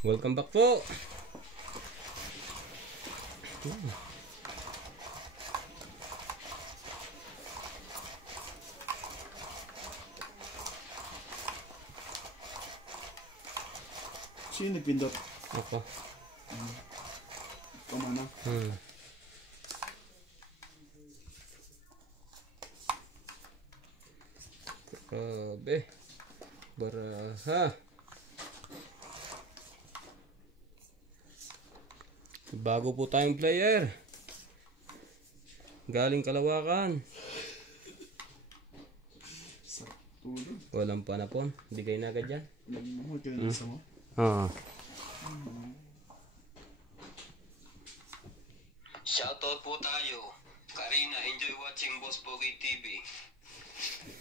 Welcome back po. Sino nagpindot? Ako. Ikaw muna. Grabe. Baraha. Bago po tayong player. Galing Kalawakan. Sarap tulog. Walang panapon. Hindi kayo na agad dyan. Huwag ka na nasa mo. Shoutout po tayo. Karina, enjoy watching Boss Pogi TV.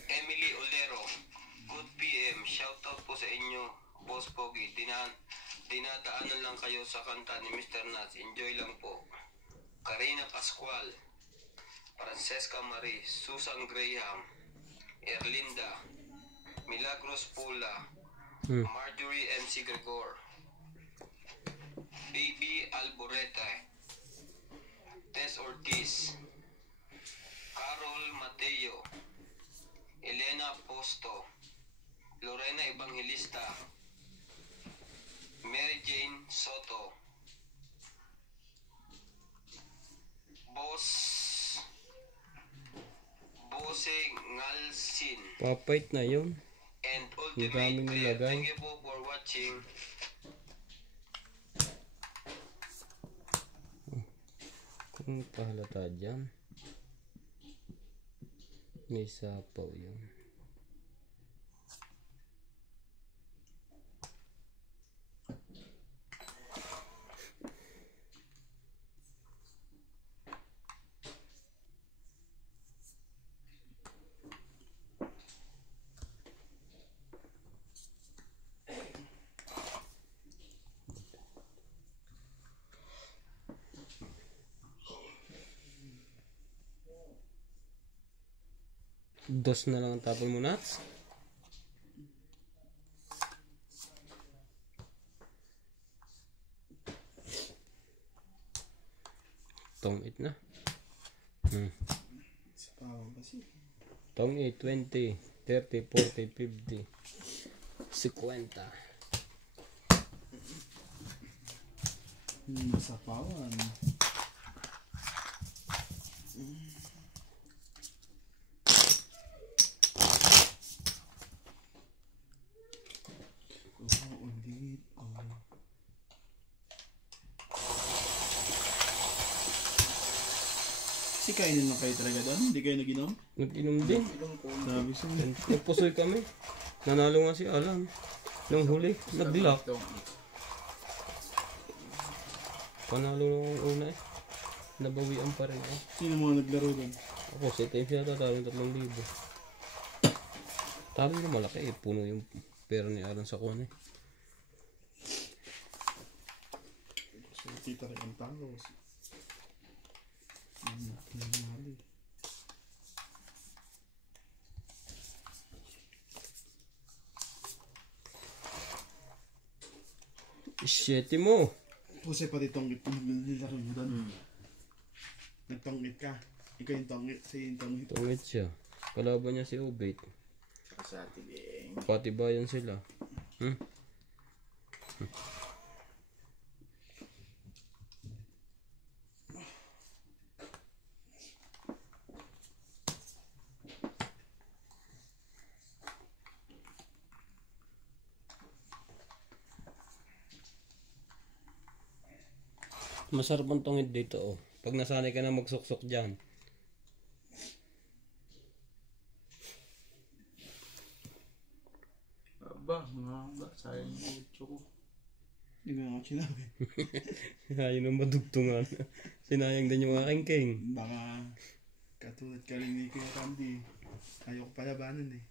Emily Olero, good PM. Shoutout po sa inyo, Boss Pogi. Dinadaanan lang kayo sa kanta ni Mr. Nats. Enjoy lang po. Karina Pascual, Francesca Marie, Susan Graham, Erlinda, Milagros Pula, Marjorie MC Gregor, Baby Alboreta, Tess Ortiz, Carol Mateo, Elena Posto, Lorena Evangelista, Mary Jane Soto, Bose Ngalsin, Papait na yun. and Ang daming Ultimate Player. nilagay. Thank you po for watching. Kung pahalata dyan. May sapaw yun. Dos na lang ang tapon mo, Nats. Tong 8 na. Sa pawang kasi. Tong 8, 20, 30, 40, 50, 50. Sa pawang. Ulit. Si kainin lang kayo talaga doon? Hindi kayo naginom? Nag-inom din. Sabi siya. Nagpusoy kami. Nanalo nga si Alan. Nung huli, nag-lock. Panalo nung una eh. Nabawian pa rin ako. Sino mga naglaro doon? Ako, sa times yata talo 3,000. Talo na malaki eh. Puno yung pera ni Alan sa kone. So, kita rin ang talo. Isyete mo. Pusay pati tonggit kung nilaro mo doon. Nagtonggit ka. Ikaw yung tonggit. Siya yung tonggit. Tungit siya. Kalaban niya si Obate. Sa ating Pati bayan sila. Masarap ang tungit dito oh. Pag nasanay ka na magsuksok dyan. Aba, mga sayang yung utso ko. Hindi ko nga sinabi. Ayaw nang madugtungan. Sinayang din yung aking king. Baka katulad ka rin ni Kuya Randy. Ayaw ko palabanan eh.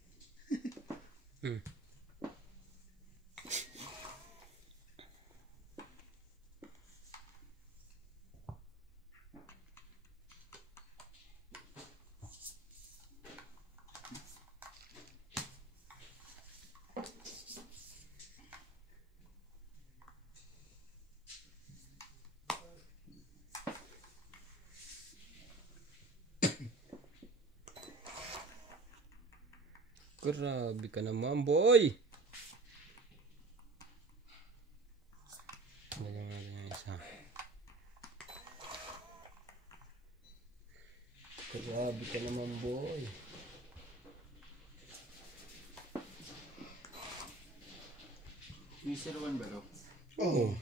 Grabe ka naman, boy! Lagyan natin yung isa. Grabe ka naman, boy. Freezer 1 ba ito? Oo.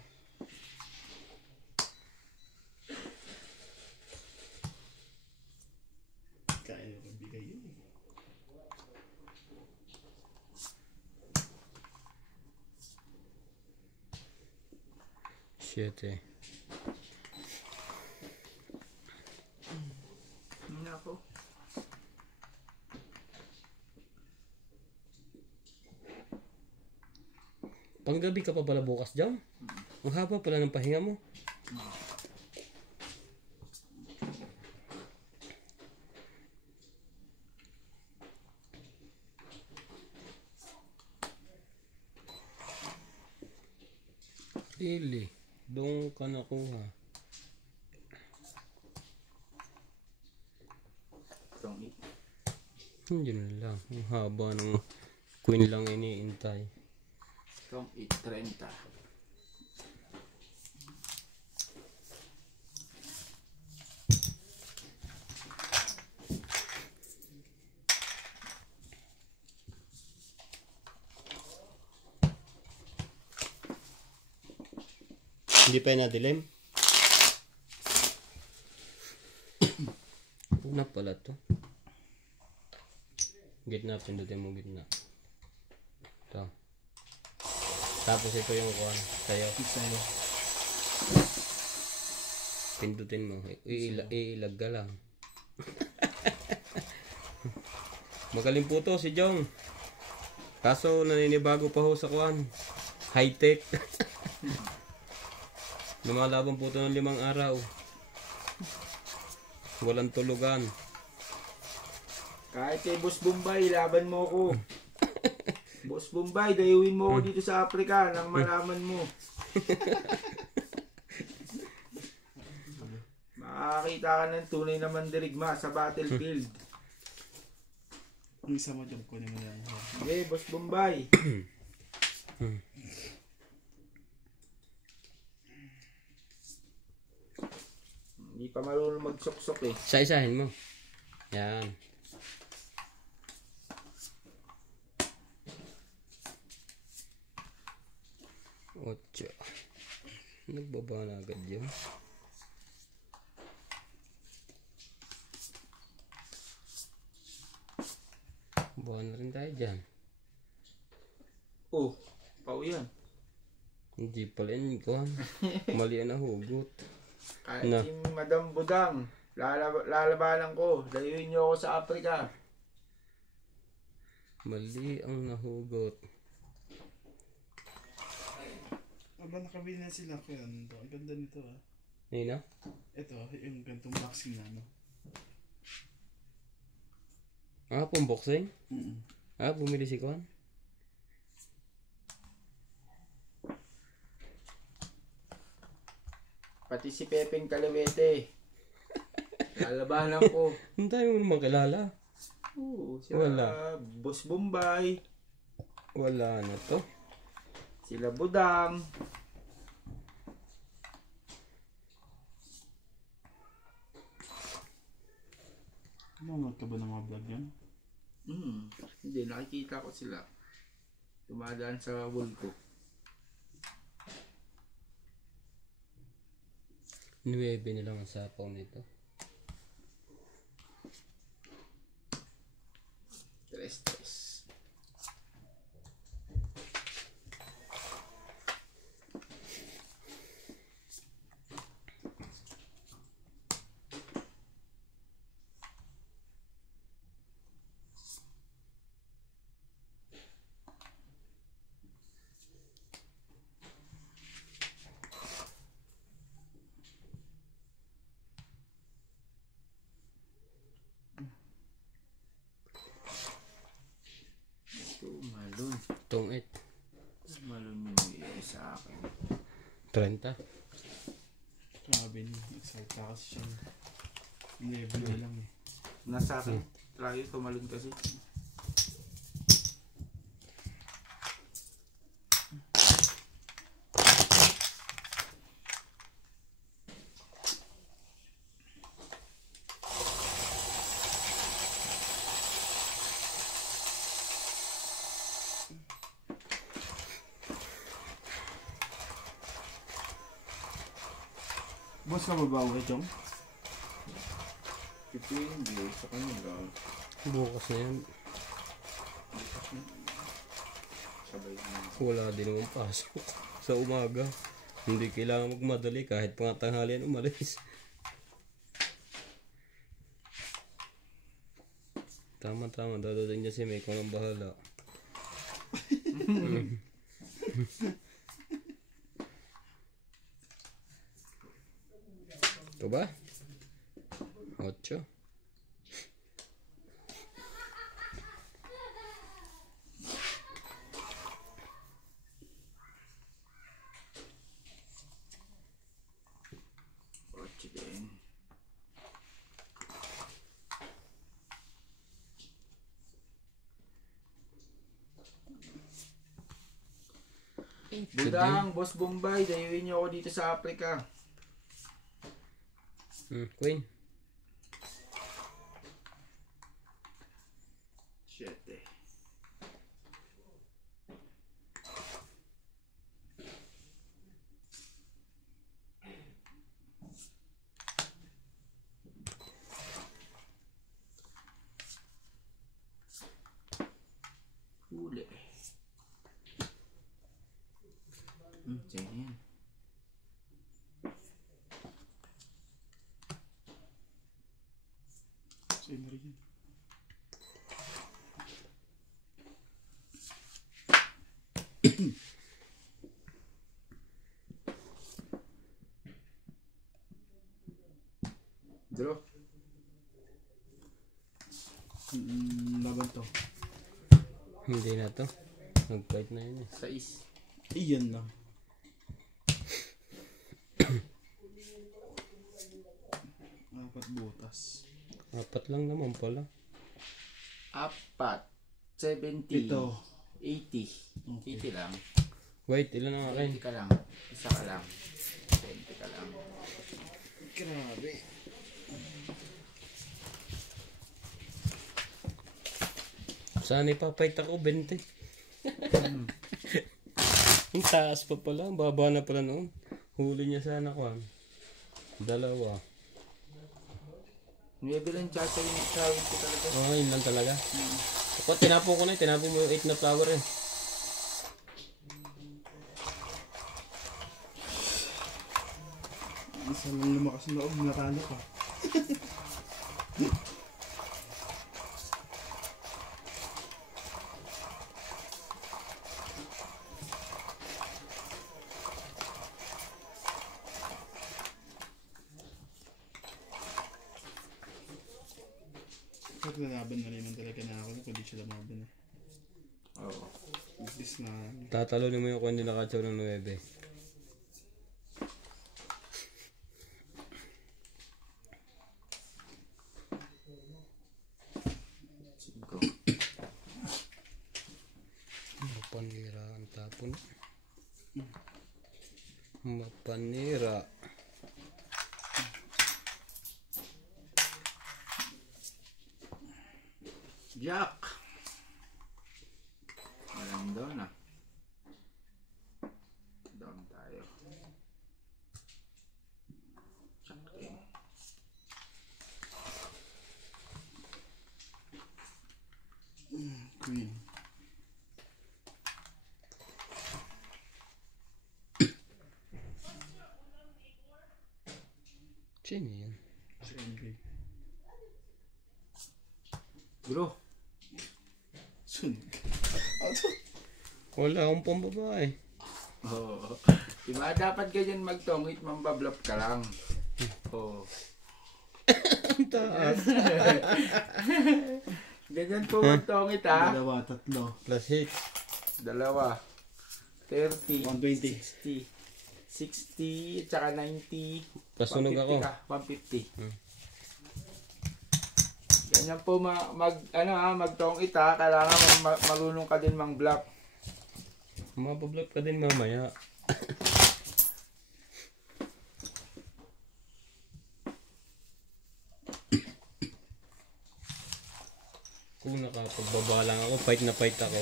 Kaya ko bigay yun eh. Siyete. Hindi ako. Panggabi ka pa pala bukas dyan? Ang haba pala ng pahinga mo. Really? Doon ka nakuha. Itong Hindi na lang. Ang haba ng queen lang iniintay. Itong 8.30. Hindi pa nadilim? Una pala to. Gitna, pindutin mo gitna. Ito. Tapos ito yung kuhan. Sa'yo. Sa'yo. Pindutin mo. Iilag ka lang. Magaling po to si Jong. Kaso naninibago pa ho sa kuhan. High tech. Lumalaban po ito ng 5 araw. Walang tulugan. Kahit kay Boss Bombay, laban mo ko. Boss Bombay, dayuin mo ko dito sa Africa nang malaman mo. Makakita ka ng tunay na mandirigma sa battlefield. Yung isa mo dyan, kunin mo lang. Okay, Boss Bombay. Hindi pa marunong magsuksok eh. Isa-isahin mo. Yan. Ocho. Nagbaba na agad yun. Bawa na rin tayo dyan. Oh, pao yan. Hindi pala yun ko. Mali na hugot. Kahit Na. si Madam Budang, lalabanan ko. Dayuin niyo ako sa Africa. Mali ang nahugot. Aba, nakabili na sila ko yan. Ang ganda nito ah. Nina? Ito, yung gantong boxing na ano. Ah, pong boxing? Mm. Ah, bumili si Kwan? Pati si Pepeng Kalawete. Lalabanan ko. Hindi tayo mo naman kilala. Oo, Wala. Boss Bombay. Wala na to. Sila Budang. Nanonood ka ba ng mga vlog yan? Hindi, nakikita ko sila. Tumadaan sa wall ko. 9 na lang ang sapaw nito. Tres. Malun. Tungit. Malun yung bigay sa akin. 30. Grabe niya. Excited ka kasi siya. 11 na lang eh. Nasa akin. Lagi tumalun kasi. Boss ka mabaw kay Chong? Hindi, sa kanya lang. Bukas na yan. Sabay na. Wala din naman pasok sa umaga. Hindi kailangan magmadali kahit pangatanghalian umalis. Tama, dadating niya si May kung ang bahala. Ito ba? 8. Kotse din. Budang, Boss Bombay, dayuin niyo ako dito sa Africa. Queen. 7. Huli. Sige yan. Sa'yo na rin yan. Draw. Laban to. Hindi na to. Nag-fight na yun eh. 6. Iyan lang. Apat butas. 4 lang naman pala. 4. 70. Pito. 80. 80 lang. Wait, ilan ang akin? 20 ka lang. Isa ka lang. 20 ka lang. Grabe. Saan ipapait ako? 20. Ang taas pa pala. Ang baba na pala noon. Huli niya sana ko. 2. Maybe lang tsaka yung tawid ko talaga. Yun lang talaga. Ako, tinapon ko na eh. Tinapon mo yung 8 na flower eh. Isa lang lumakas na loob, natalo ka. Pag lalaban na rin talaga na ako, kung di siya lamaban eh. Oo. At least na, Tatalunin mo yung kung hindi nakatsaw ng 9. Cinco. Mapanira ang tapon. Mapanira. Jack. Walang doon ah. Down tayo. Jack din. queen. Sino yan? Si MK. Bro. Sunog. Wala akong pambabae. Oo. Diba dapat ganyan magtongit, mambablop ka lang. Oo. Ang taas. Ganyan po magtongit ha. 2, 3. Plus hit. 2. 30. 120. 60, tsaka 90. Plus sunog ako. 150. Ganyan po magtongit ha. Kailangan marunong ka din mang-bluff. Mapablop ka din mamaya. Kung nakapagbaba lang ako, fight na fight ako.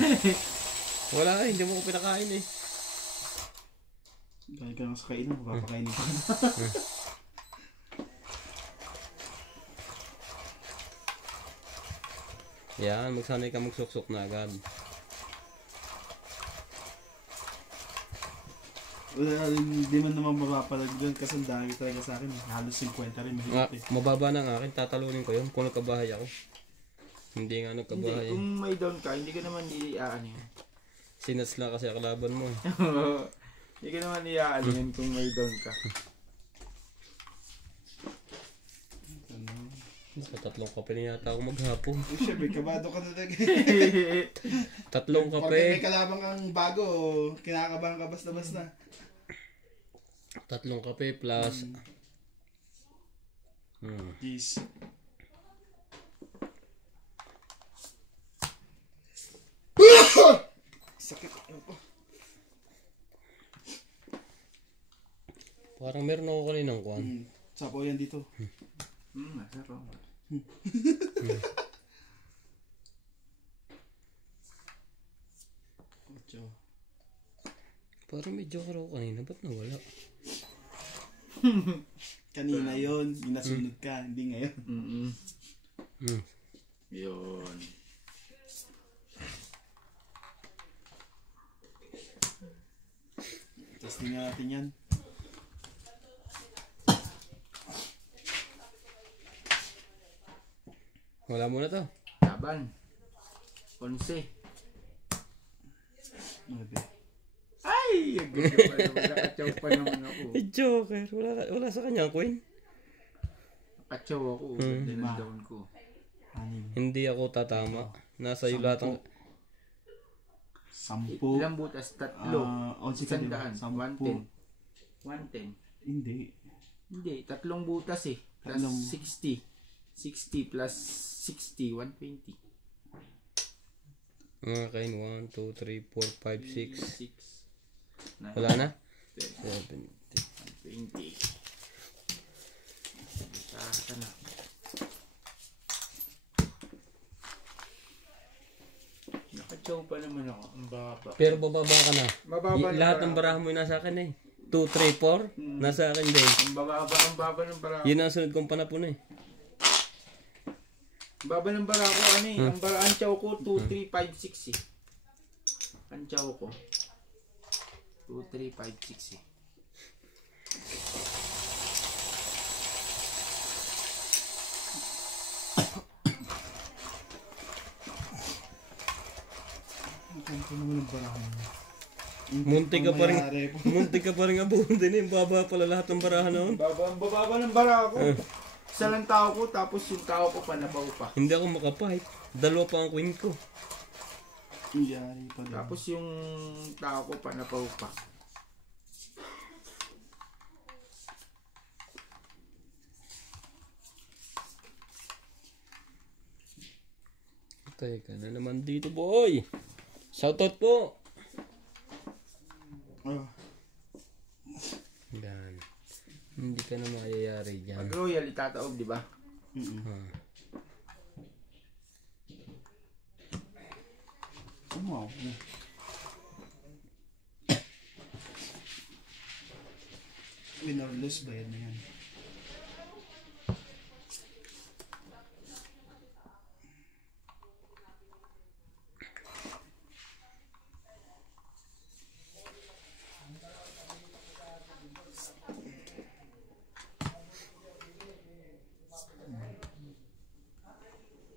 Wala hindi mo ko pinakain eh. Dahil ka lang sa kainan, mapapakainin ka na. Yan, magsanay ka magsuksok na agad. Wala, hindi man naman mapapalag doon kasi ang dami talaga sa akin. Halos 50 rin mahigit eh. Mababa na ng akin, tatalunin ko yun kung nagkabahay ako. Hindi nga Hindi, nagkabahay. kung may down ka, hindi ka naman iaano yun. Sinats lang kasi ang kalaban mo. Hindi ka naman iaano yun kung may down ka. Sa 3 kape na yata ako maghapon. Eh, syempre, kabado ka na talaga. 3 Pag kape. may kalabang kang bago, kinakabahan ka basta-basta. 3 kape plus. Jeez. Sakit. Ano po? Parang meron ako kaninang kuhan. Sapo yan dito. Masarap. Ocho. Parang may joker ako kanina. Ba't nawala? Kanina yon, yung nasunod ka, hindi ngayon. Yun. Testing natin yan. Wala muna to. Laban. 11. 9. Ay! Ganyan pa naman. Nakatsaw pa naman ako. Joker. Wala sa kanya, Queen. Nakatsaw ako. Ganda ng down ko. Hindi ako tatama. Nasa iyo lahat ang... 10. Ilang butas? 3. 11 ka diba? 110. 110. Hindi. Hindi. 3 butas eh. Plus 60. 60 plus 60. 120. Mga kain, 1, 2, 3, 4, 5, 6. 6. Wala na? 70. 20. Saka na. Nakatsaw pa naman ako. Ang baba. Pero bababa ka na. Mababa ng Lahat bara. ng barahan mo yung nasa akin eh. 2, 3, 4. Nasa akin din. Ang baba ng bara. Yun ang sunod kong panapon eh. Ang baba ng bara ko ano eh. Ang bara, ang tsaw ko 2, 3, 5, 6 eh. Ang tsaw ko 2, 3, 5, 6 eh. Ito naman ang barahan mo. Munti ka pa rin abuhon din eh. Baba pala lahat ng barahan noon. Ang baba ng bara ko. Isa lang tao ko tapos yung tao ko panabaw pa. Hindi ako makapahit. 2 pa ang queen ko. Yari pa din. Tapos yung tao ko panabaw pa. Teka na naman dito boy. Shoutout po. Oh. Yan. Hindi ka na mayayari dyan. Pag royal itataob, di ba? Wow. Win or lose, bayad na yan.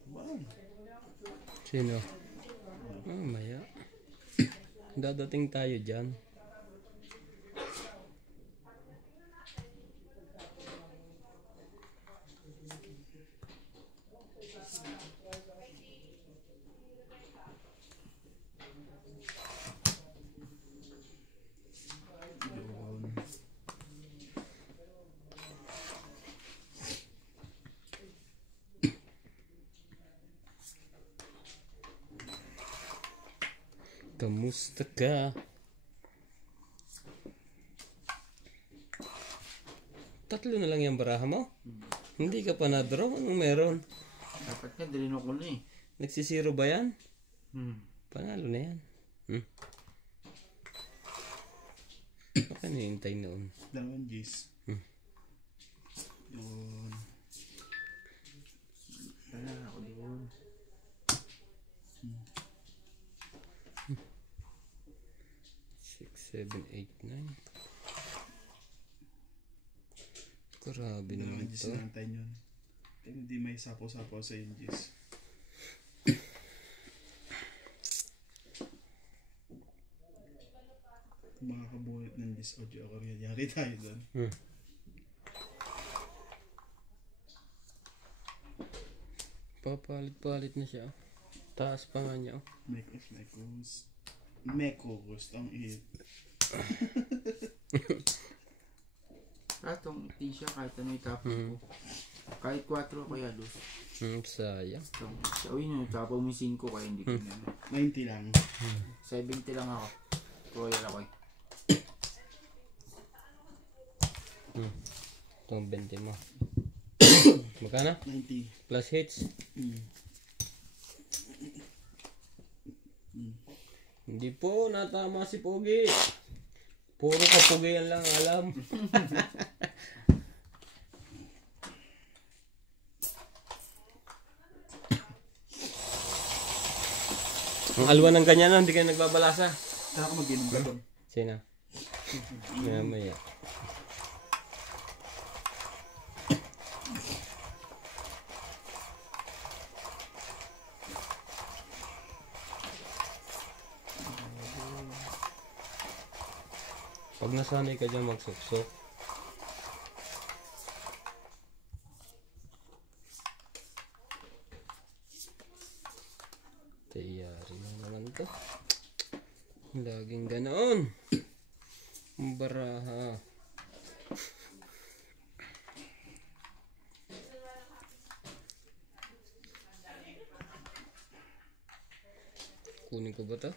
Wow. Sino? Maya. Dadating tayo dyan. Kamusta ka? Tatlo na lang yung baraha mo? Hindi ka pa na-draw? Anong meron? Dapat nga, dilino ko na eh. Nagsisiro ba yan? Panalo na yan. Baka nihintay noon. 2 Gs. Yun. Wala ako doon. 789. Grabe Hindi naman naman to. sinantay yun. Eh, hindi may sapo-sapo sa hinges. Kung makakabuhat ng this audio ako rin, yari tayo doon. Papalit-palit na siya. Taas pa nga niya. Mekos ang it. Itong t-shirt kahit ano itapon ko. Kahit 4 kaya dos. Sayang. Siya, uy nyo, tapon mo 5 kaya hindi ko na. 90 lang. 70 lang ako. Royal ako eh. Itong 20 mo. Magkano? 90. Plus hits. Hindi po, natama si Pogi. Puro kapugian lang alam. Ang alwa ng ganyan, hindi kayo nagbabalasa. Saka ako mag-inom ka doon. Sino? Mamaya. Pag nasanay ka dyan magsuksok, tayari na naman to. Laging ganoon. Baraha. Kunin ko ba to?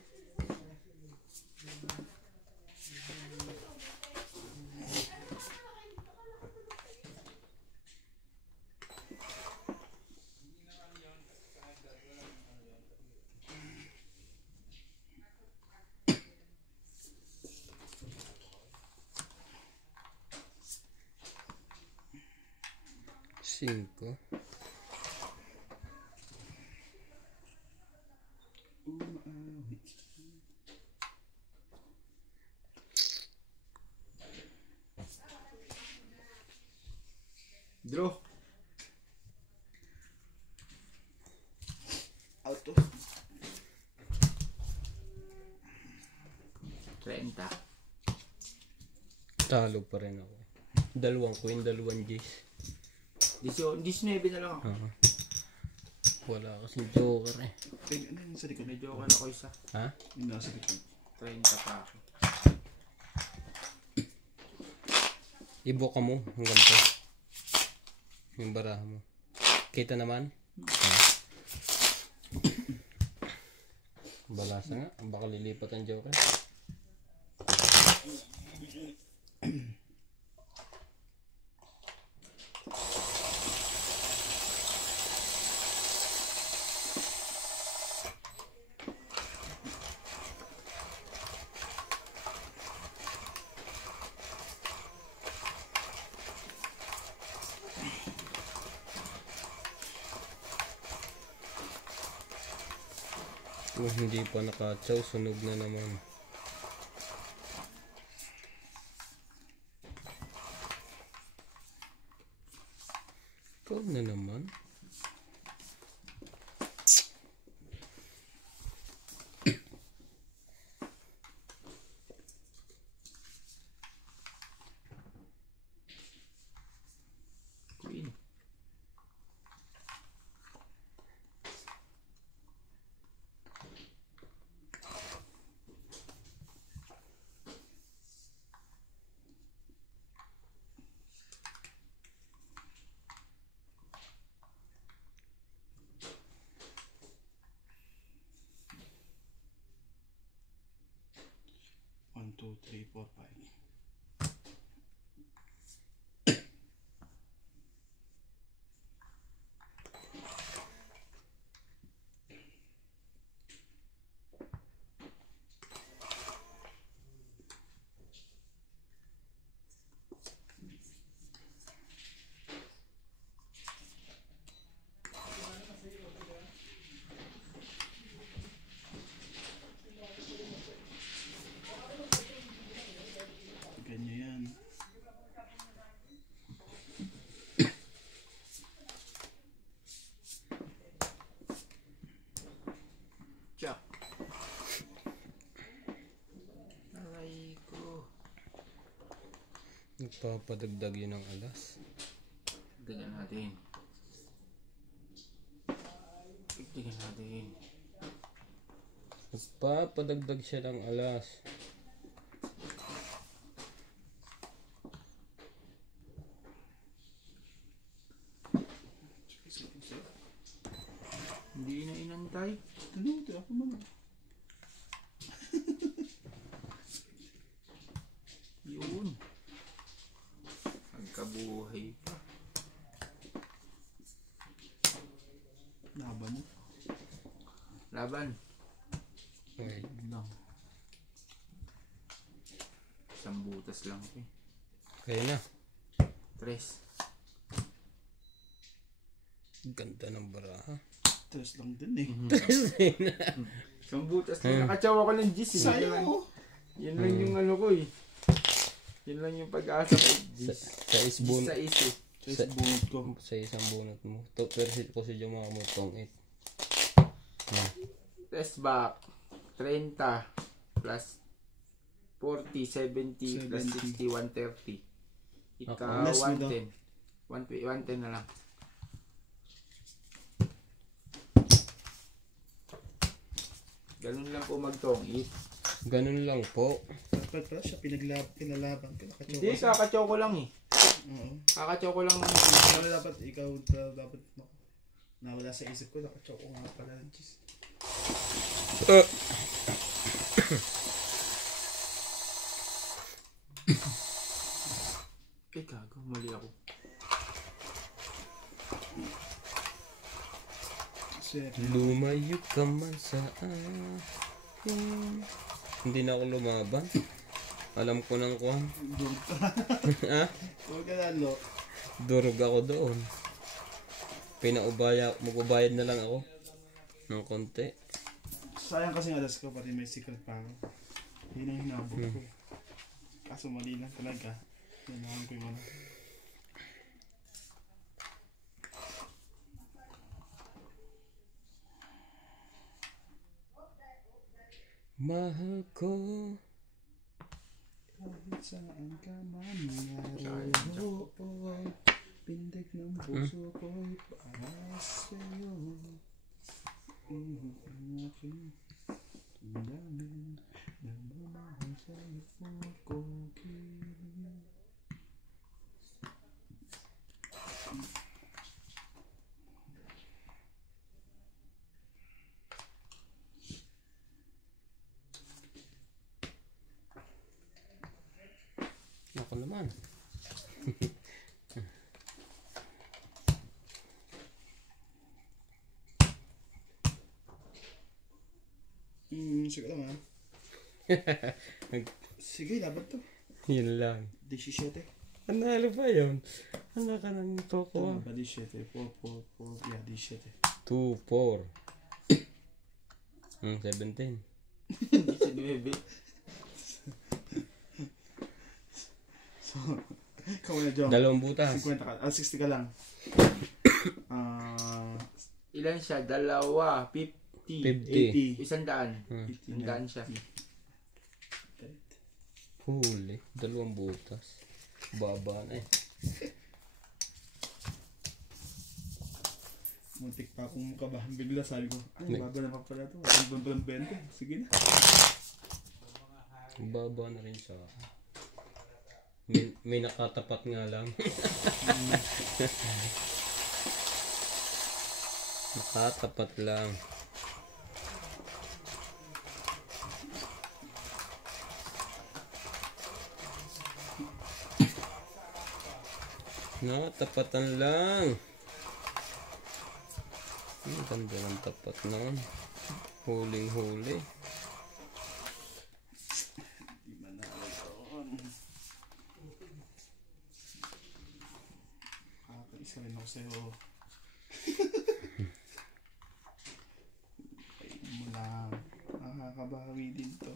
Cinco. Draw. Auto. 30. Talo pa rin ako. Dalawang queen, dalawang jace. 19 na lang ako. Wala kasing joker eh. Ano yung sa likod? May joke ako isa. Ha? Yung nasa likod. 30 pa ako. Ibo ka mo hanggang to. Yung baraha mo. Kita naman? Balasa nga. Baka lilipat ang joker. Kung hindi pa nakatsaw, sunog na naman. Ikaw na naman. Queen. Nagpapadagdag yun ng alas. Dagdagan natin. Dagdagan natin. Nagpapadagdag siya ng alas. Hindi na inantay. Ito ako man. Yun. Nagkabuhay pa. Laban mo. Laban. Okay. Lang. Isang butas lang eh. Kaya na. Tres. Ganda ng baraha. Tres lang din eh. Isang butas lang. Nakatsawa ko ng G's eh. Sa'yo. Yan lang yung ano ko eh. Yan lang yung pag-asa ko. Sa isbon. Sa isi. Tres bunot ko. Sa isang bunot mo. Persit ko sa dyan mga mutong 8. Test back. 30 plus 40, 70 plus 60, 130. Ika Less mo daw. 110. 110 na lang. Ganun lang po magtongit. Ganun lang po. Dapat pala siya pinalaban ka. Hindi, kakachaw ko lang eh. Oo. Kakachaw ko lang ng Ano dapat ikaw dapat nawala sa isip ko. Nakachaw ko nga pala ng cheese. Eh, gago. Mali ako. Sir. Lumayo ka man sa akin. Hindi na ako lumaban. Alam ko ng kuhan. Durog ka. Ha? Huwag ka lalo. Durog ako doon. Mag-ubayad na lang ako. Ng konti. Sayang kasi alas ko pati may secret pa ako. Yun ang hinabot ko. Kaso mali lang talaga. Kailangan ko yung ano. Mahal ko. Kahit saan ka man naroon, pindig ng puso ko'y para sa'yo. Ang aking damdamin, nagmamahal sa'yo ko kilig. Ako naman. Sige lang ha. Sige, dapat to. Yun lang. 17. Ano pa yun? Ano ka nang toko? Tama ba 17? 4, 4, 4. Yeah, 17. 2, 4. 17. Hindi si Bebe. So, ikaw na Jong. Dalawang butas. 50 ka. 60 ka lang. Ilan siya? Dalawa. 50. 50. 100. 50 100 siya. Huli. Dalawang butas. Baba na eh. Muntik pa akong kabahan bigla. Sabi ko, ay, baba na pa pala to. Ang bang 20. Sige na. Baba na rin sa akin. May nakatapat nga lang. Nakatapat lang. Natapatan lang. Ang ganda ng tapat naman. Huling-huli. Di manalo doon. Kakaisa rin ako sa'yo. Kain mo lang. Nakakabawi din to.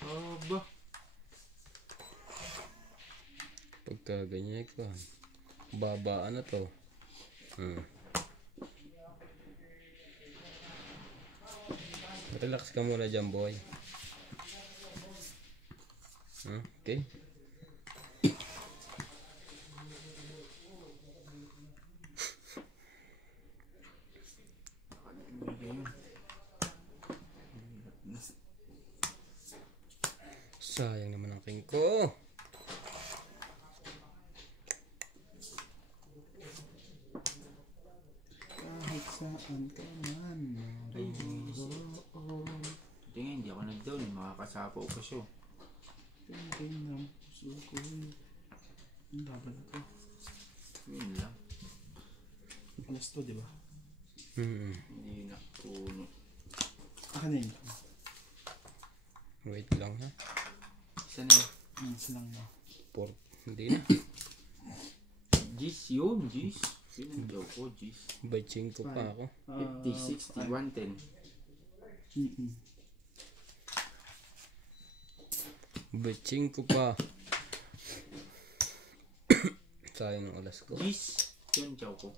Aba. Pagka ganyan ko. Babaan na to. Relax ka muna dyan, boy. Okay. Ayun. Sayang naman ang king ko. Kahit saan ka man. Ay, tingin, hindi ako nag-down. Makakasapaw pa siya. Tingin ng puso ko. Ang laban na to. Yun lang. Alas to, di ba? Hindi na. Puno. Akin na yun. Wait lang ha. Isa na yun. Silang na. Hindi na. Gis yun, Gis. Yun ang joke ko, Gis. By 5 pa ako. 50, 60, 110. By 5 pa. Sayang ng oras ko. Gis. Yun, joke ko.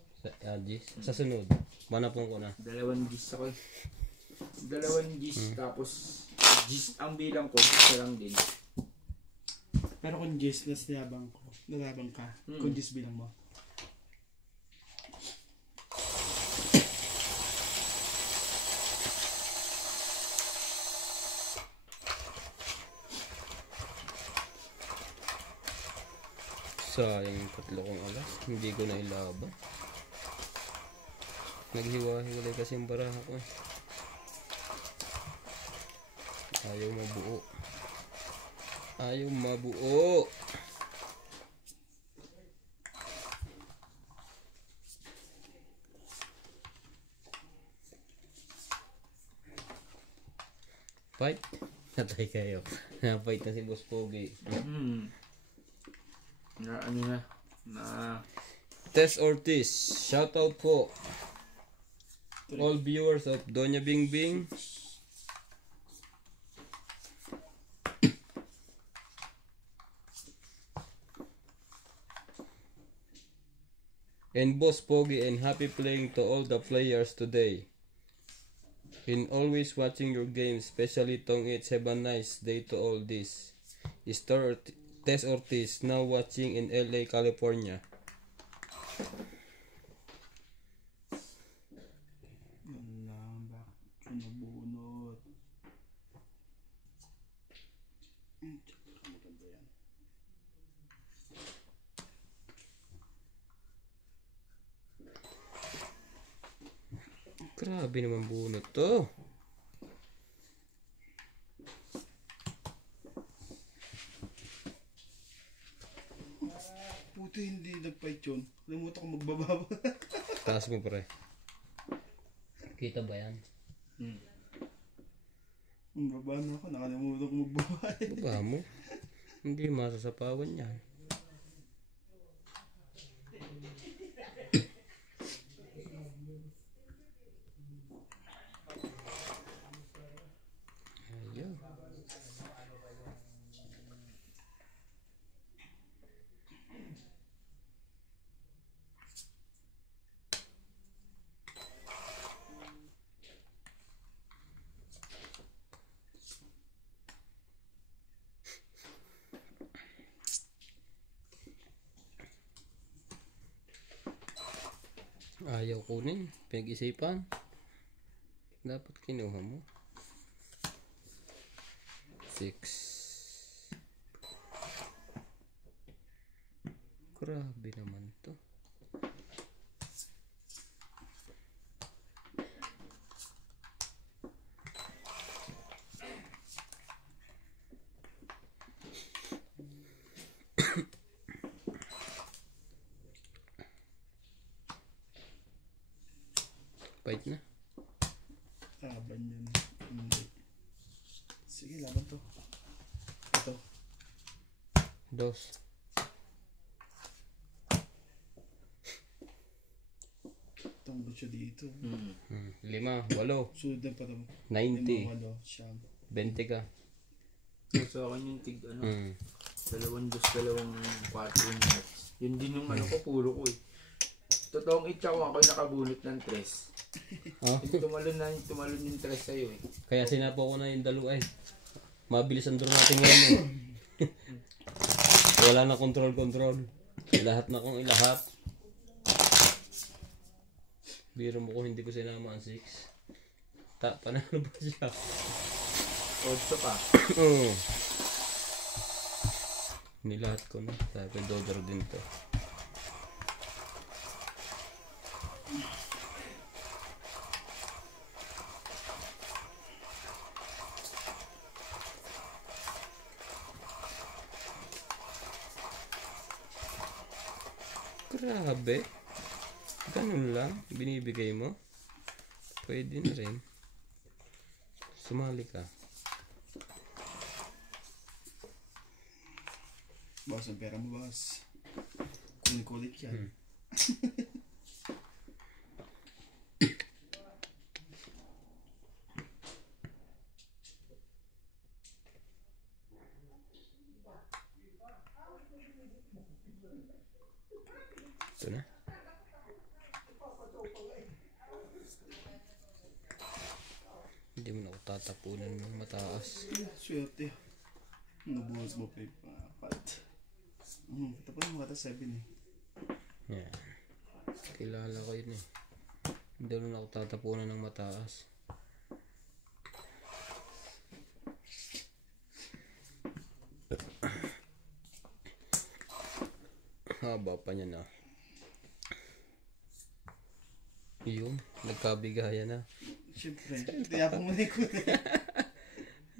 Sa sunod. Manapon ko na. 2 Gis ako eh. 2 Gis tapos Gis ang bilang ko, isa lang din. Pero kung Jis, lalabang ka. Kung Jis bilang mo. Sayang yung 3 kong alas. Hindi ko na ilaban. Naghiwa-hiwalay kasi yung baraha ko eh. Ayaw mabuo. Ayaw mabuo. Fight? Natay kayo. Fight na si Boss Pogi. Na ano na. Na Tess Ortiz. Shoutout po. All viewers of Doña Bing Bing. And Boss Pogi, and happy playing to all the players today. In always watching your games, especially Tong It's. Have a nice day to all this. Is Tess Ortiz now watching in LA, California. Yan lang. Bakit ko nabunot? Maganda yan. Grabe naman bunot to. Puti, hindi nag-fight yun. Kalimutan ko magbababa. Taas mo pre. Kita ba yan? Magbaba na ako. Nakalimutan ko magbaba. Baba mo. Hindi masasapawan yan. Ayun. Ayaw kunin. Pinag-isipan. Dapat kinuha mo. 6. Grabe naman to. Fight na. Laban yan. Hindi. Sige, laban to. Ito. 2. Tungkol siya dito. 5. 8. Sunod na pa ito. 90. 5, 8, siyam. 20 ka. sa akin yung tig ano. 2 dos, 2 4 nuts. Yun din yung ano ko, puro ko eh. Totoong itcha ko ako yung nakabunot ng 3. Oh. Tumalon yung 3 sa'yo eh. Kaya sinapo ko na yung 2 eh. Mabilis ang draw natin ngayon eh. Wala na control. Lahat na kong ilahat. Biro mo ko hindi ko sinama ang 6. Panalo ba siya? 8 pa. Oo. Nilahat ko na. Sabi ko, Dodder din to. Grabe. Ganun lang. Binibigay mo. Pwede na rin. Sumali ka. Boss, ang pera mo, boss. Kulit yan. Ito na. Hindi mo na ako tatapunan ng mataas. Swerte. Nabuhos mo pa yung apat. Tapos mo kata 7 eh. Yan. Kilala ko yun eh. Hindi mo na ako tatapunan ng mataas. Haba pa niya na. Yun, nagkabigayan na. Siyempre, kaya po mo na ikot eh.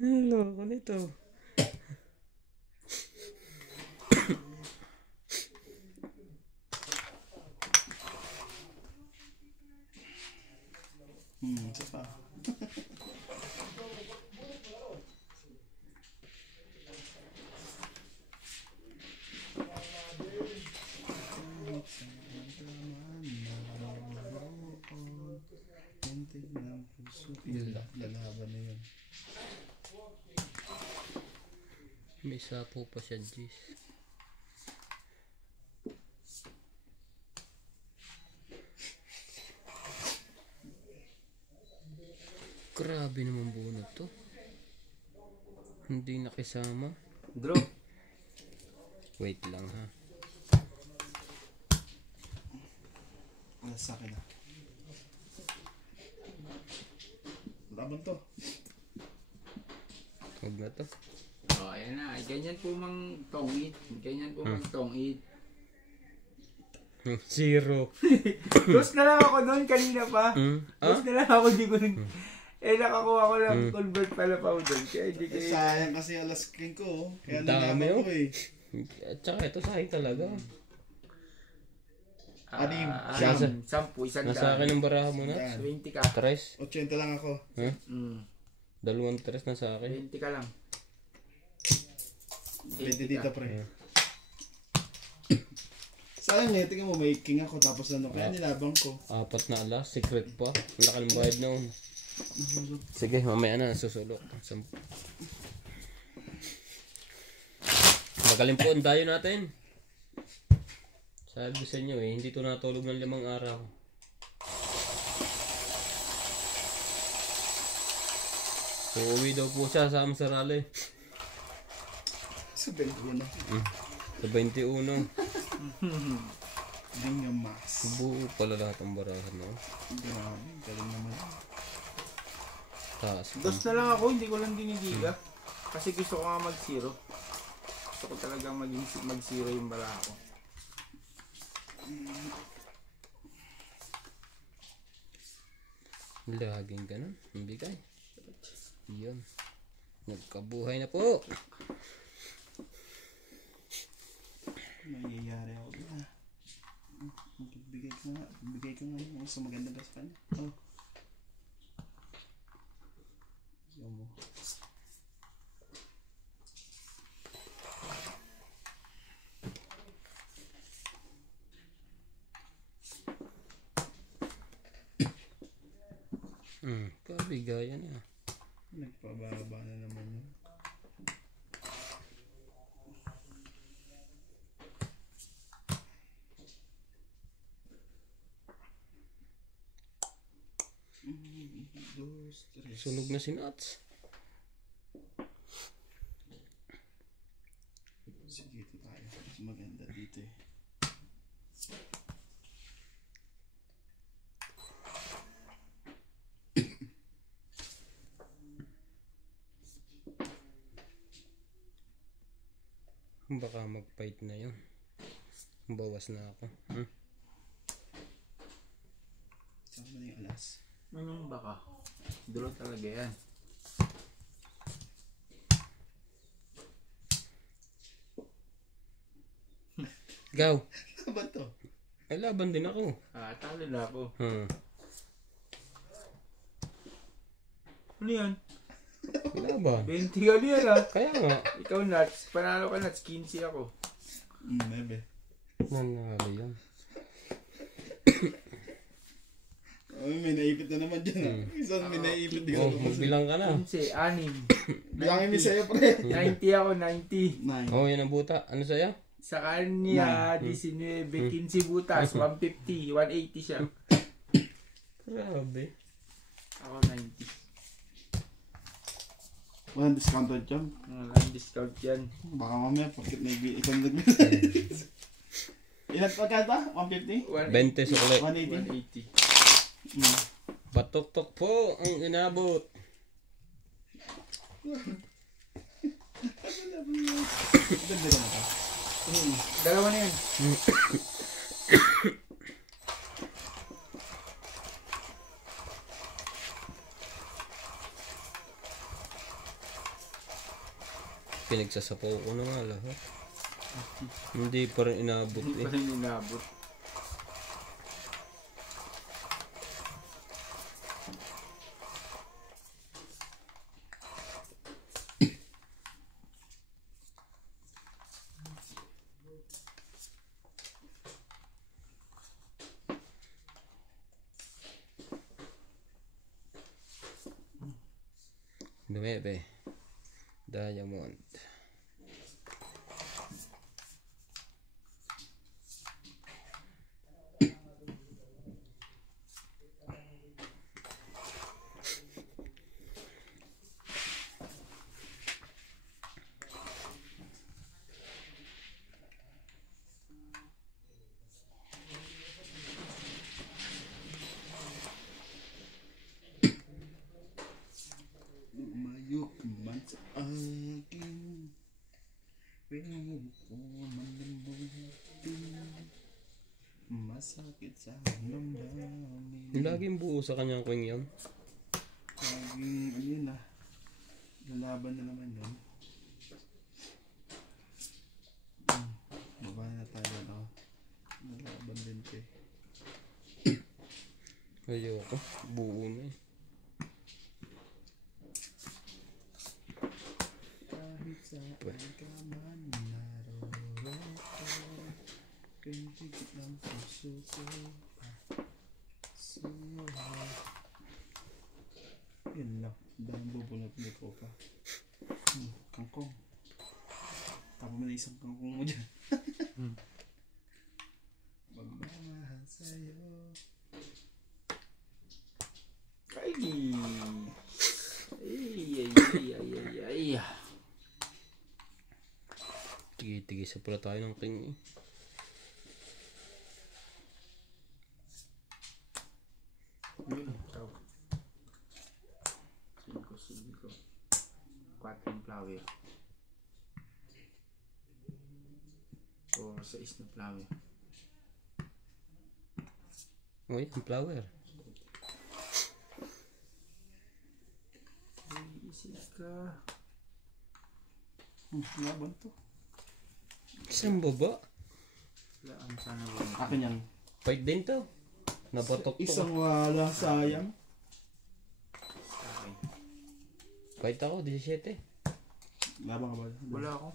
Hello, ano ito? Isa pa. Lalaban na yun. May sapo pa siya, Jis. Grabe naman bunot to. Hindi nakisama. Draw. Wait lang ha. Wala sa akin na. Laban to. Huwag na to. Oh, ayan na. Ganyan po mang tongit. Ganyan po mang tongit. 0. Dos na lang ako doon kanina pa. Dos na lang ako, di ko nun. Nakakuha ko lang convert pala pa ako doon. Kaya hindi kayo. Sayang kasi alas king ko. Kaya Dami, nalaban ko eh. At saka ito sa akin talaga. Anim. Nasa- 10, isang Nasa akin ang baraha mo na. 20 ka. 3. 80 lang ako. Dalawang 3 na sa akin. 20 ka lang. 20 dito pre. Sayang eh, tingnan mo may king ako tapos ano, kaya nilabang ko. 4 na alas. Secret pa. Wala ka ng bayad noon. Sige, mamaya na. Susulok. Magalimpuan tayo natin. Sabi sa inyo eh, hindi to natulog ng 5 araw. So, uwi daw po siya sa Amsarale. Sa 21. Sa 21. Hindi nga mas. Buo pala lahat ang barahan, no? Grabe, galing naman. Taas. Dos na lang ako, hindi ko lang dinidiga. Kasi gusto ko nga mag-zero. Gusto ko talagang mag-zero yung bala ko. Laging ganun. Ang bigay. Yun. Nagkabuhay na po. Nangyayari ako na. Bigay ko nga yung mas maganda ba sa kanya. Oh. Yung mo. Kabigayan na. Nagpababa na naman yun. Sunog na si Nuts. Sige, ito tayo. Mas maganda dito eh. Baka mag-fight na yun. Bawas na ako. Saan mo na yung alas? Anong baka? Dulo talaga yan. Gaw. Ano ba to? Ay, laban din ako. Talo na ako. Ano yan? Laban. 20 ka yan ah. Kaya nga. Ikaw nuts. Panalo ka nuts. 15 ako. Maybe. Nanalo yan. Ay, may naipit na naman dyan. Isang may naipit. Di Oh, ko magbilang ka na. 15, 6. bilangin mo sa'yo, pre. 90 ako, 90. 9. Oh, yan ang buta. Ano sa'yo? Sa kanya, 19, 15 butas, 150, 180 siya. Grabe. Ako 90. Walang discounted dyan. Walang discount yan. Baka mamaya, pagkat may ikaw nag Ilan pagkat ba? 150? 20 sukli. 180? 180. Patok-tok po ang inabot. Ganda na ito. Dalawa na yan. Pinagsasapaw ko na nga lahat. Hindi pa rin inabot Hindi eh. pa rin inabot. Nueve. Diamond. Lumayo ka man sa akin. Pero ko man lambutin. Masakit sa damdamin. Laging buo sa kanyang queen yun. Laging ano yun ah. Lalaban na naman yun. Baba na tayo na. Lalaban din ko eh. Ayoko. Buo na eh. Kahit saan ka man naroroon, pinigit ng puso ko yun lang. Dahil bubunot mo ko pa. Kangkong. Tapa mo na isang kangkong mo dyan. Magmamahal sa'yo. Ay! Ay. Tigi-tigisa pala tayo ng king eh. Yun, ikaw. 5. 4 flower. O 6 na flower. Oh, yan, flower. Isip ka. Laban to. Isang baba. Wala ang sana ba? Akin yan. Fight din to. Napatok to. Isang wala, sayang. Akin. Fight ako, 17. Laban ka ba? Wala ako.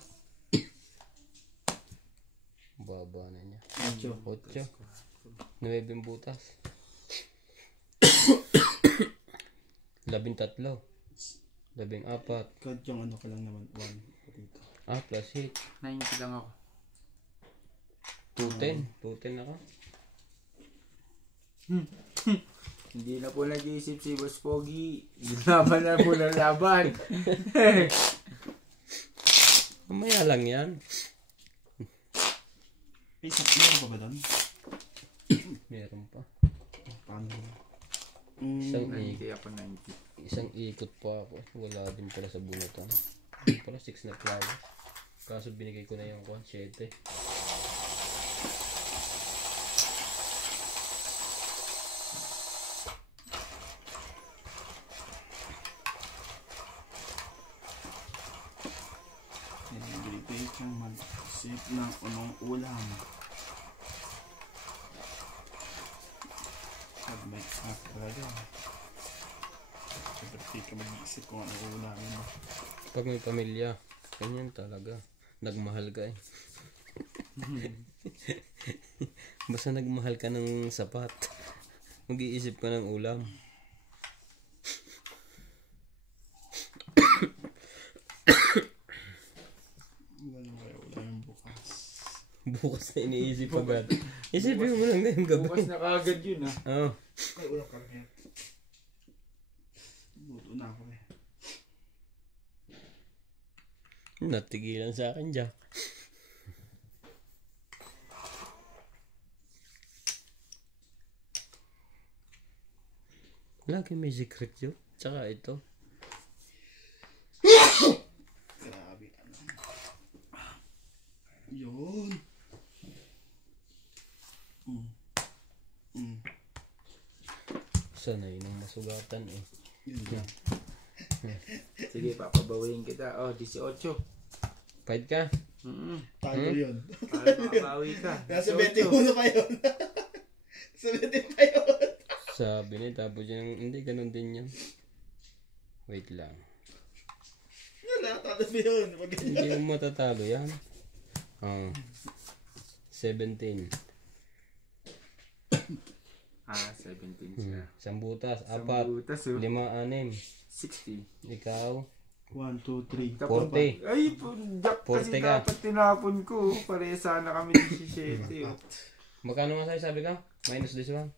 Baba na niya. 8. 8. 9 butas. 13. 14. Kahit yung ano ka lang naman. 1. Dito. Plus hit. 90 lang ako. 210. 210 ako. Hindi na po nag-iisip si Boss Pogi. Laban na po ng laban. Mamaya lang yan. Meron pa ba doon? Meron pa. Paano? Isang 90 ako 90. Isang ikot pa ako. Wala din pala sa bunutan. Pala 6 na flowers. Kaso binigay ko na yung 7. Binibigay kang mag-sip ng unong ulam. Pag may snack talaga. Siyempre di ka mag-isip kung anong ulamin mo. Pag may pamilya, ganyan talaga. Nagmahal ka eh. Basta nagmahal ka ng sapat, mag-iisip ka ng ulam. Ganun kaya ulamin bukas. Bukas na iniisip agad. Isipin mo lang na yung gabi. Bukas na kagad yun ah. Oo. Ay, ulam ka lang yan. Luto na ako eh. Natigilan sa akin dyan. Lagi may secret yun. Tsaka ito. Grabe ano. Yun. Sanay nang masugatan eh. Yun lang. Sige, papabawiin kita. Oh, 18. Fight ka? Tayo yun. Para makabawi ka. Nasa 18. 21 pa yun. Sa 20 pa yun. Sabi niya, tapos yung hindi, ganun din yun. Wait lang. Wala, tatas mo yun. Pag ganyan. Hindi mo matatalo yan. 17. 17 siya. Isang butas, Isang 4, butas, oh. 5, 6. 60. Ikaw, 1, 2, 3. Tapos 40. Ay, jack kasi 40 ka. dapat tinapon ko. Pare sana kami 17. Oh. Magkano nga sa'yo sabi ka? Minus this one?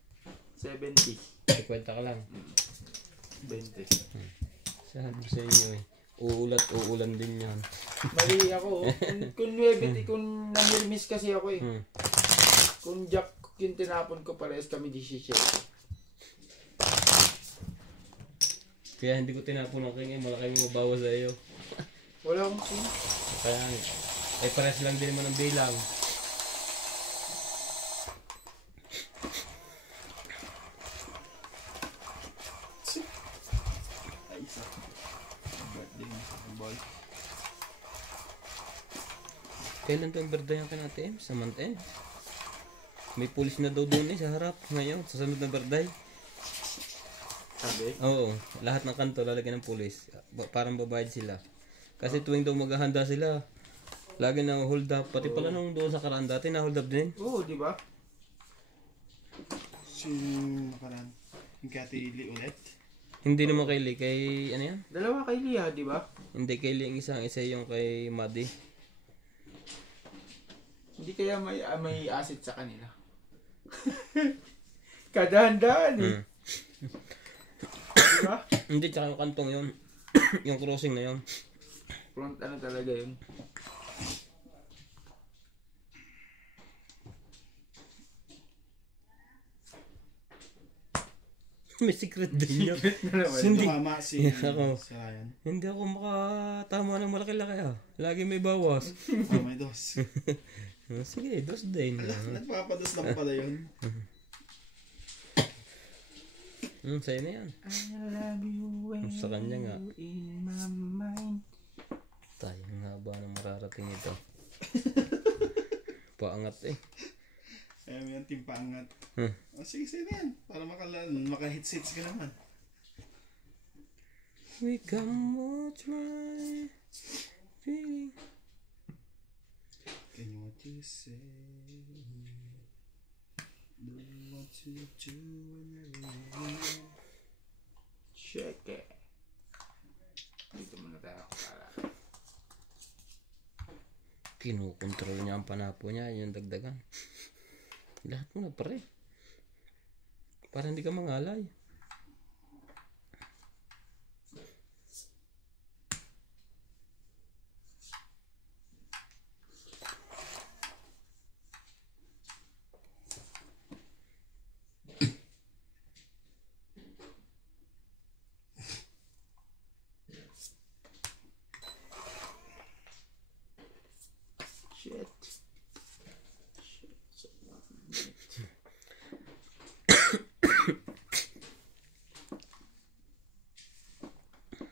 70. Kwenta ka lang. 20. Sabi sa inyo eh. Uulan din yan. Mali ako. Oh. Kung 9, kung namirmis kasi ako eh. Kung jack yung tinapon ko, parehas kami 17. Kaya hindi ko tinapon ang king eh. Malaki mo mabawa sa iyo. Wala akong king. Kaya eh pares lang din naman ang bilang. Ay, isa. Birthday mo sa boy. Kailan to ang birthday ang natin? Sa month end? May pulis na daw doon eh sa harap ngayon. Sa sunod na birthday. Sabi? Oo. Lahat ng kanto lalagyan ng pulis. Parang babayad sila. Kasi tuwing daw maghahanda sila, lagi na hold up. Pati pala nung doon sa karaan dati na hold up din. Oo, di ba? Sino nakaraan? Yung katili ulit? Hindi naman kay Lee. Kay ano yan? Dalawa kay Lia, di ba? Hindi kay Lee ang isa yung kay Madi. Hindi kaya may asset sa kanila. Kadahan-dahan eh. Di ba? Hindi, tsaka yung kantong yun. Yung crossing na yun. Front ano talaga yun. May secret din yun. Hindi. Tumama si Ako. Ryan. Hindi ako makatama ng malaki-laki ah. Lagi may bawas. Oh, may dos. Sige, dos din. Nagpapados lang pala yun. Sa'yo na yan. I love you when Sa kanya nga. in my mind. Tayo nga ba na mararating ito? Paangat eh. Kaya may yung timpangat. Hmm. Oh, sige, sige na yan. Para makahits-hits ka naman. We come more try. Feeling. Can you what you say? Do what you do whenever. Check it. Dito muna tayo para. Kinukontrol niya ang panapo niya. Yung dagdagan. Lahat mo na pare. Para hindi ka mangalay. Shit.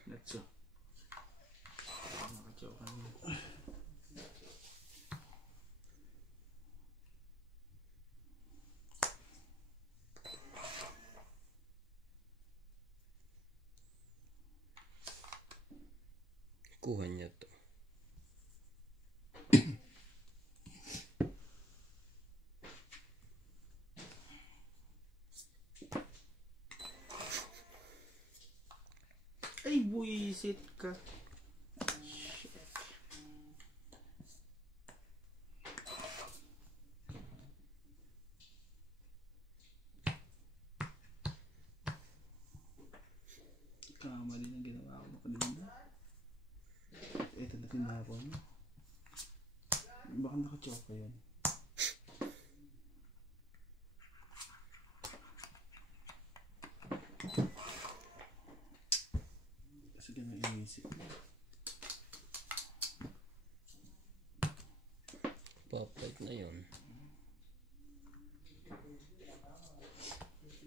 Let's go. Nakachok kami. Kuha niya to. Ay, buisit ka. Shit. Kamali ng ginawa ko kanina. Ito na tinapon. Baka nakachoke yun. Kasi ganun inisip. Papait na yun.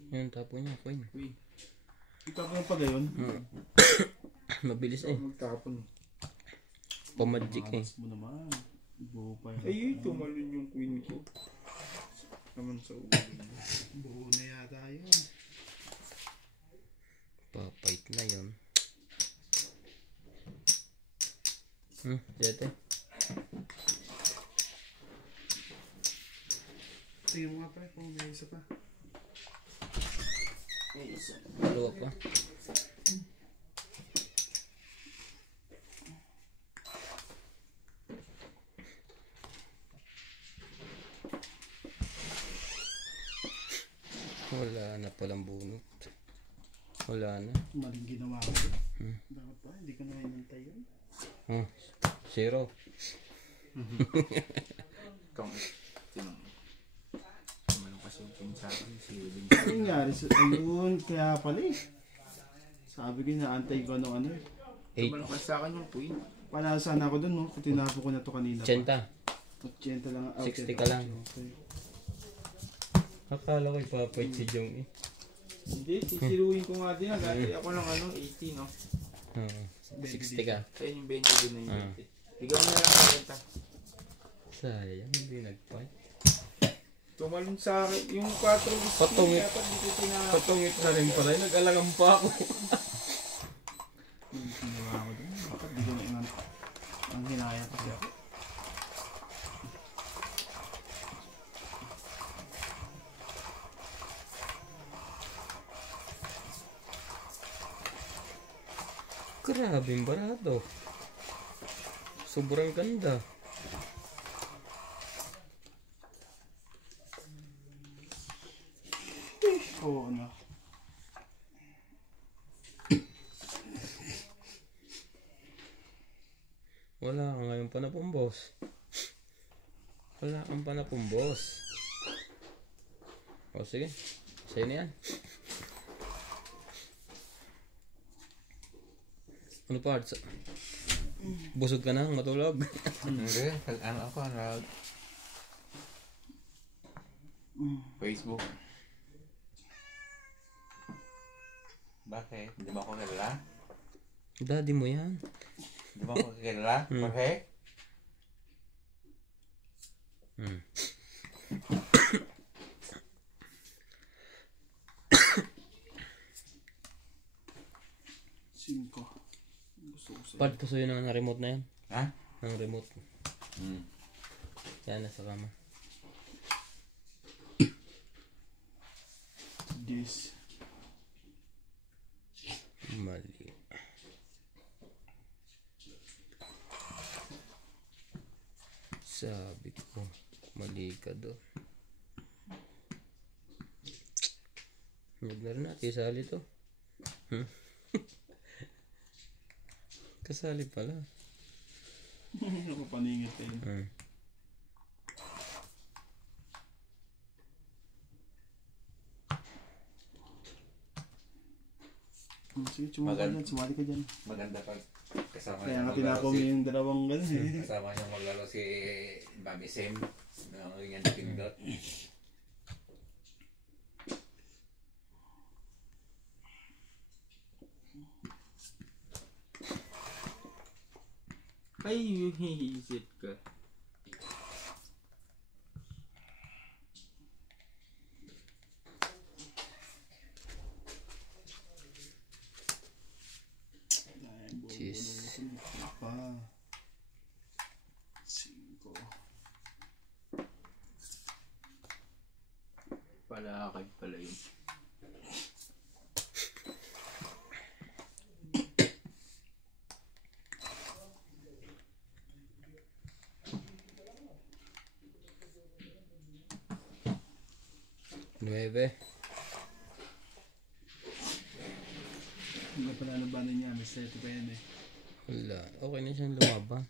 Yun, tapo niya, coin. Uy, Itapon pa gayon. Mabilis eh. magtapon. Pamagic eh. Malas mo naman. Buo pa yun. Ay, tumalon yung queen ko. Naman sa ulo. Buo na yata yun. Papait na yun. Dito. Tingnan mo nga pa kung may isa pa. Ay, isa. Dalawa pa. Wala na palang bunot. Wala na. Maling ginawa ko. Dapat pa, hindi ko na hinantay yun. Zero. Kung tinong. Tumalong kasi yung queen sa akin. Si Willing. Ano nangyari? Ayun, kaya pala eh. Sabi ko inaantay ko ano eh. 8. Tumalong kasi sa akin yung queen. Panasan ako dun, no? Tinapo ko na to kanina. 80. 80 lang. 60 ka lang. Okay. Akala ko ipapait si Jong eh. Hindi, sisiruin ko nga din. Dati ako lang 80, no? 60 ka. Kaya yung 20 din na yung 20. Bigyan mo na lang ang 30. Sayang, hindi nag-fight. Tumalon sa akin. Yung 4 is Patungit. dapat hindi ko tinapos. Patungit na rin pala. Nag-alangan pa ako. Yung ginawa ko dun. Bakit di ko na inantay? Ang hinaya kasi ako. Grabe yung barado. Sobrang ganda. Oo na. Wala ka ngayon pa na pong boss. Wala kang pa na pong boss. O sige. Sa'yo na yan. Ano parts? Busog ka na, matulog. Hindi, ano ako, Facebook. Bakit? Hindi ba ako kilala? Daddy mo yan. Hindi ba ako kilala? Bakit? Cinco. Gusto ko sa'yo. Part po sa'yo ng remote na yan. Ha? Ng remote. Hmm. Yan, nasa kama. 10. Mali. Sabi ko, mali ka doon. Huwag na rin natin isali to. Kasali pala. Ako paningit eh. Sige, sumali ka dyan. Maganda pag kasama Kaya nga niya tinapo mo yung dalawang gano'n eh. kasama niya maglaro si Bagisim. Nangangingan pindot. Ay, hihisit ka. Jeez. Pa. 5. Palakad pala yun. Nueve. Hindi pala labanan niya. May set pa yan eh. Wala. Okay na siyang lumaban.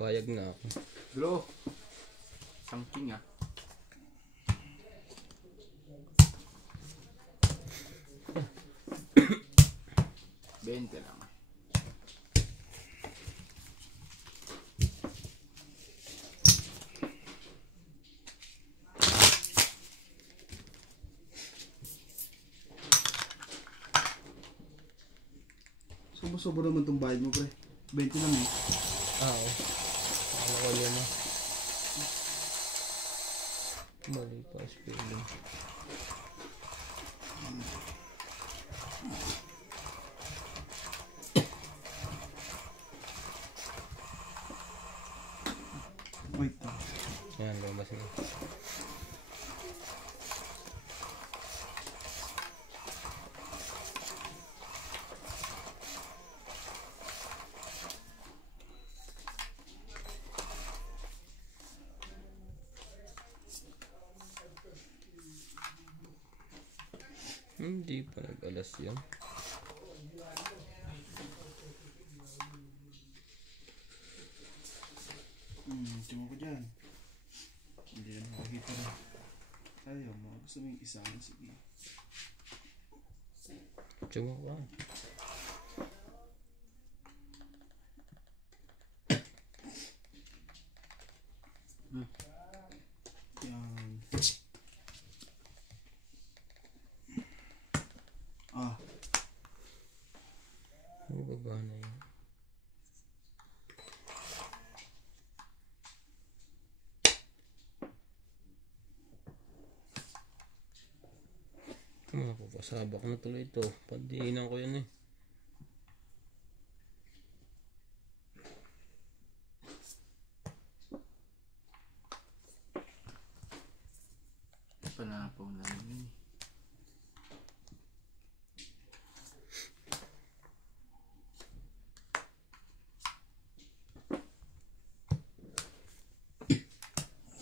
Payag na ako. Bro. Something ah. Bente lang. Sobo naman tong bayad mo, pre. 20 lang eh. Oo. Ano ko yun ah. Mali pa spelling. Wait lang. Yan, lumabas na. Hindi pa nag-alas yun. Tingnan ko dyan. Hindi na makakita na. Ayaw mo. Gusto mo yung isa. Sige. Tsumo ka. Yan. Ah. Ano ba ba na yun? Pasabak na tuloy ito. Pandiinan ko yun eh. Panapaw na rin yun.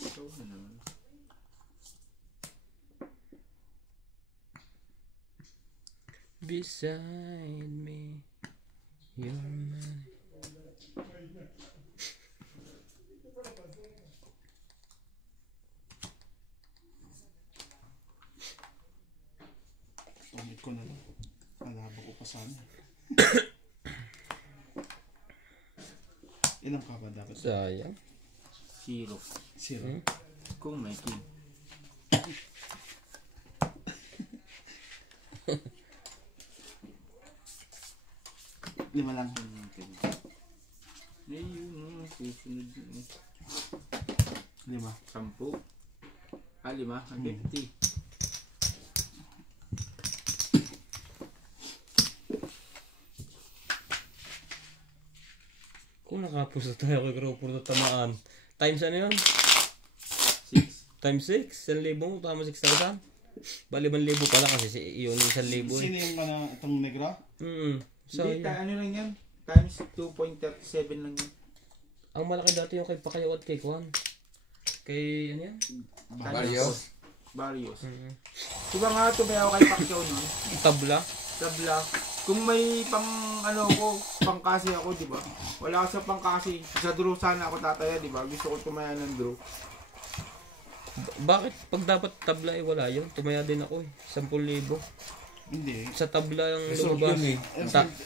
Ito na naman. Beside me, you're mine. Pamit ko na lang. Malabo ko pa sana. Ilang ka ba dapat? Sayang. 0. 0. Kung may king. Lima lang. Eh, yun, susunod yun. 5. 10. 5. 50. Kung nakapusta tayo kay Grow puro tamaan. Times ano yun? 6. Times 6? 1,000? Tama 6,000? Bali 1,000 pala kasi yun 1,000 Sino eh. yung itong negro? So, Hindi, ano lang yan? Times 2.37 lang yan. ang malaki dati yung kay Pacquiao at kay Kwan. Kay ano yan? Barrios. Barrios. Diba nga ito, may ako kay Pacquiao nun? Tabla. Tabla. Kung may pang ano ko, pangkasi ako, di ba? Wala ako sa pangkasi. Sa draw sana ako tataya, di ba? Gusto ko tumaya ng draw. Bakit pag dapat tabla eh wala yun? Tumaya din ako eh. 10,000. Hindi. Sa tabla yung Result lumabas. yun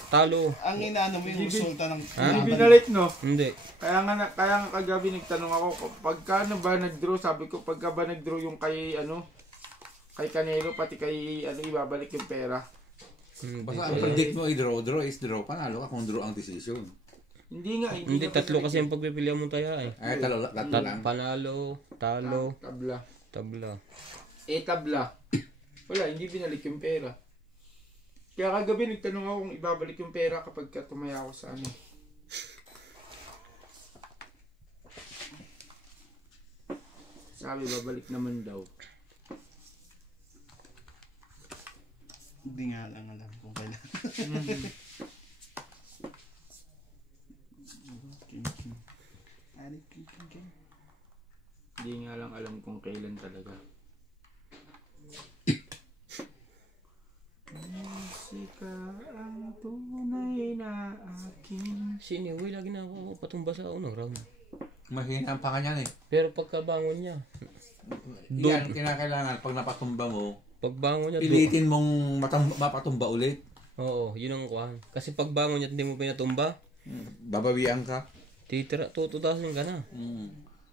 Talo. Ang inaano mo yung resulta ng... Hindi binalik, no? Hindi. Kaya nga kagabi nagtanong ako, pagka na ba nag-draw, sabi ko, pagka ba nag-draw yung kay, kay Canelo, pati kay, ibabalik yung pera. Basta ang predict mo, draw is draw. Panalo ka kung draw ang decision. Hindi nga, Hindi, tatlo kasi yung pagpipilian mo tayo eh. Ay, tatlo lang. Panalo, talo, Tabla. tabla. Tabla. Wala, hindi binalik yung pera. Kaya kagabi nagtanong ako kung ibabalik yung pera kapag tumaya ako sa Sabi, babalik naman daw. Hindi nga lang alam kung kailan. Hindi nga lang alam kung kailan talaga. Musika ang tunay na akin. Si Niwi lagi na ako patumba sa unang round. Mahina ang panga niyan eh. Pero pagkabangon niya, Yan, kinakailangan pag napatumba mo, pagbangon niya, pilitin mong mapatumba ulit. Oo, yun ang kuhan. Kasi pagbangon niya at hindi mo pinatumba, Babawian ka. titira, tututasin ka na.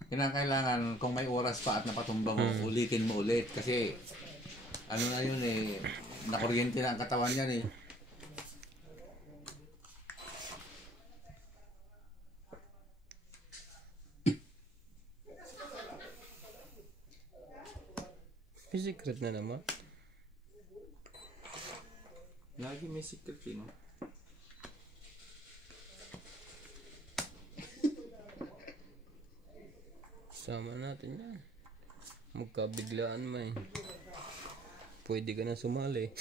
Kinakailangan kung may oras pa at napatumba mo, ulitin mo ulit. Kasi ano na yun eh, nakuryente na ang katawan niyan eh. May secret na naman. Lagi may secret no? Sama natin yan. Magkabiglaan man. Pwede ka na sumali.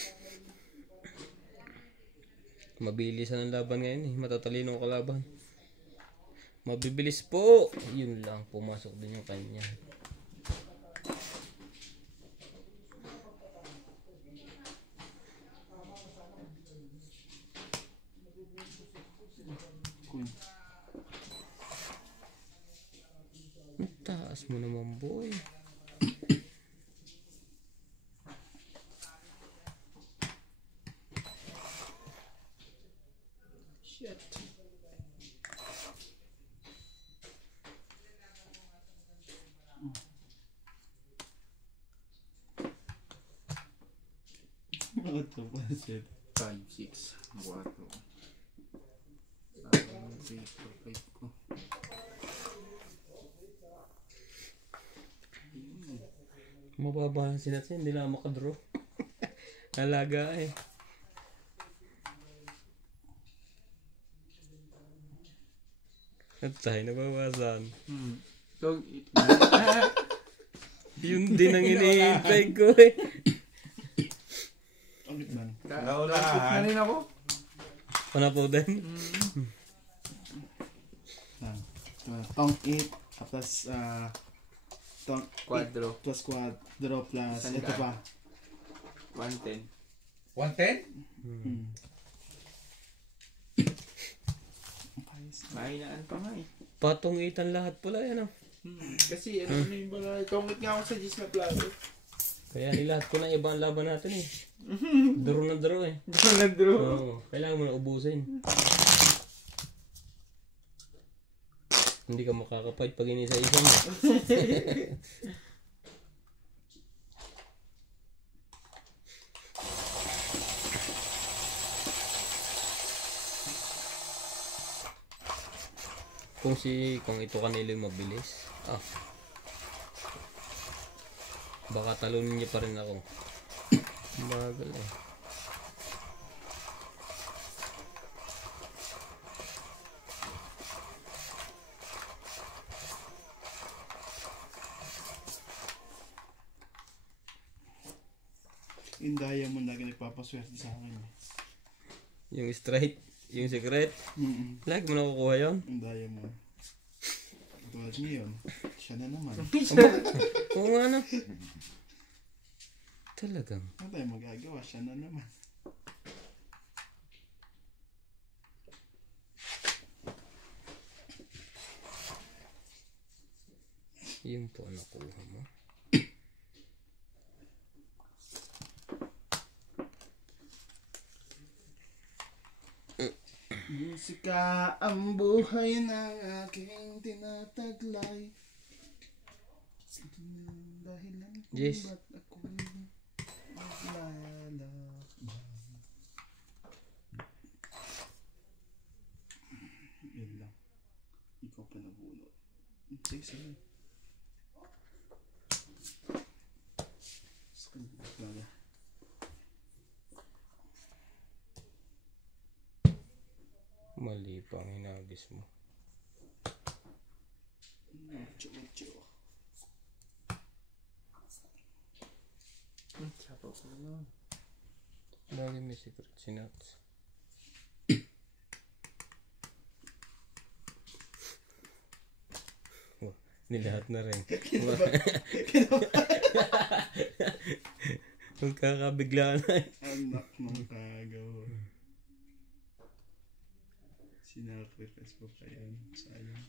Mabilis ang laban ngayon eh. Matatalino ang kalaban. Mabibilis po. Yun lang. Pumasok din yung kanya. Taas mo naman, boy. Shit. What the bullshit? 5, 6, 4. 3, 4, 5 ko. Mababa lang sila siya. Hindi lang makadraw. Alaga eh. At tayo nabawasan. So, Yun din ang iniintay ko eh. Ulit man. naulapit na rin ako. Panapo din. Tong 8 tapos tong Quadro. plus quadro plus Saan ito ka? pa. 110. 110? Mahinaan pa nga eh. Patungitan lahat pala yan oh. Kasi ano na yung bala. Tungit nga ako sa Gis na Plato. Kaya nilahat ko na ibang laban natin eh. Draw na draw eh. Doon na draw. Oo, kailangan mo na ubusin. Hindi ka makakapait pag inisa-isa mo. Kung ito kanila yung mabilis. Baka talunin niya pa rin ako. Bagal eh. Yung diamond lagi nagpapaswerte sa akin. Yung straight, yung secret. Lagi mo nakukuha yun. Yung diamond. Tulad ngayon, siya na naman. Oo nga na. Talagang. Ano tayo magagawa? Siya na naman. Yun po ang nakuha mo. Musika ang buhay ng aking tinataglay. Ito na ang dahilan kung Yes. ba't ako'y naglalakbay. Yun lang. Ikaw pa nabunod. Sige, sige. Sakit talaga. Mali pa ang hinagis mo. Macho. Sapaw ko naman. Lagi may secret si Nats. Oh, nilahat na rin. Magkakabiglaan na. Anak ng kagawa. Sinacrifice ko pa yan. Sayang.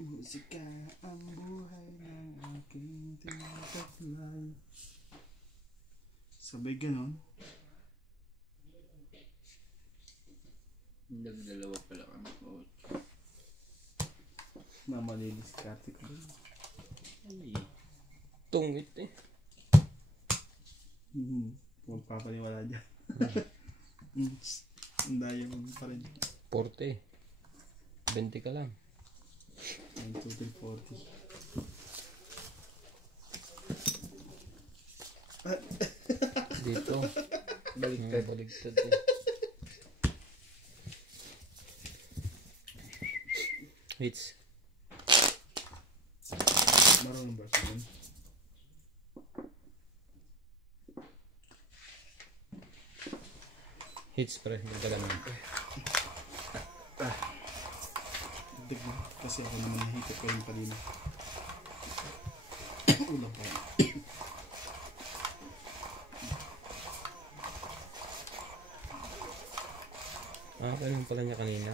Musika ang buhay ng aking tinataglay. Sabay ganon. Nagdalawa pala kami, coach. Mamalinis karte ko dun. Ay, Tungit eh. Magpapaniwala dyan. Ang daya mo pa rin. 40. 20 ka lang. 1, 2, 3, 40. Dito. baliktad. Baligtad eh. Hits. Marunong ba siya nun? Hits pre. Magdalaman. Tignan mo. Kasi ako naman nahitip ko yung kanina. Ulang pa. Ganun pala niya kanina.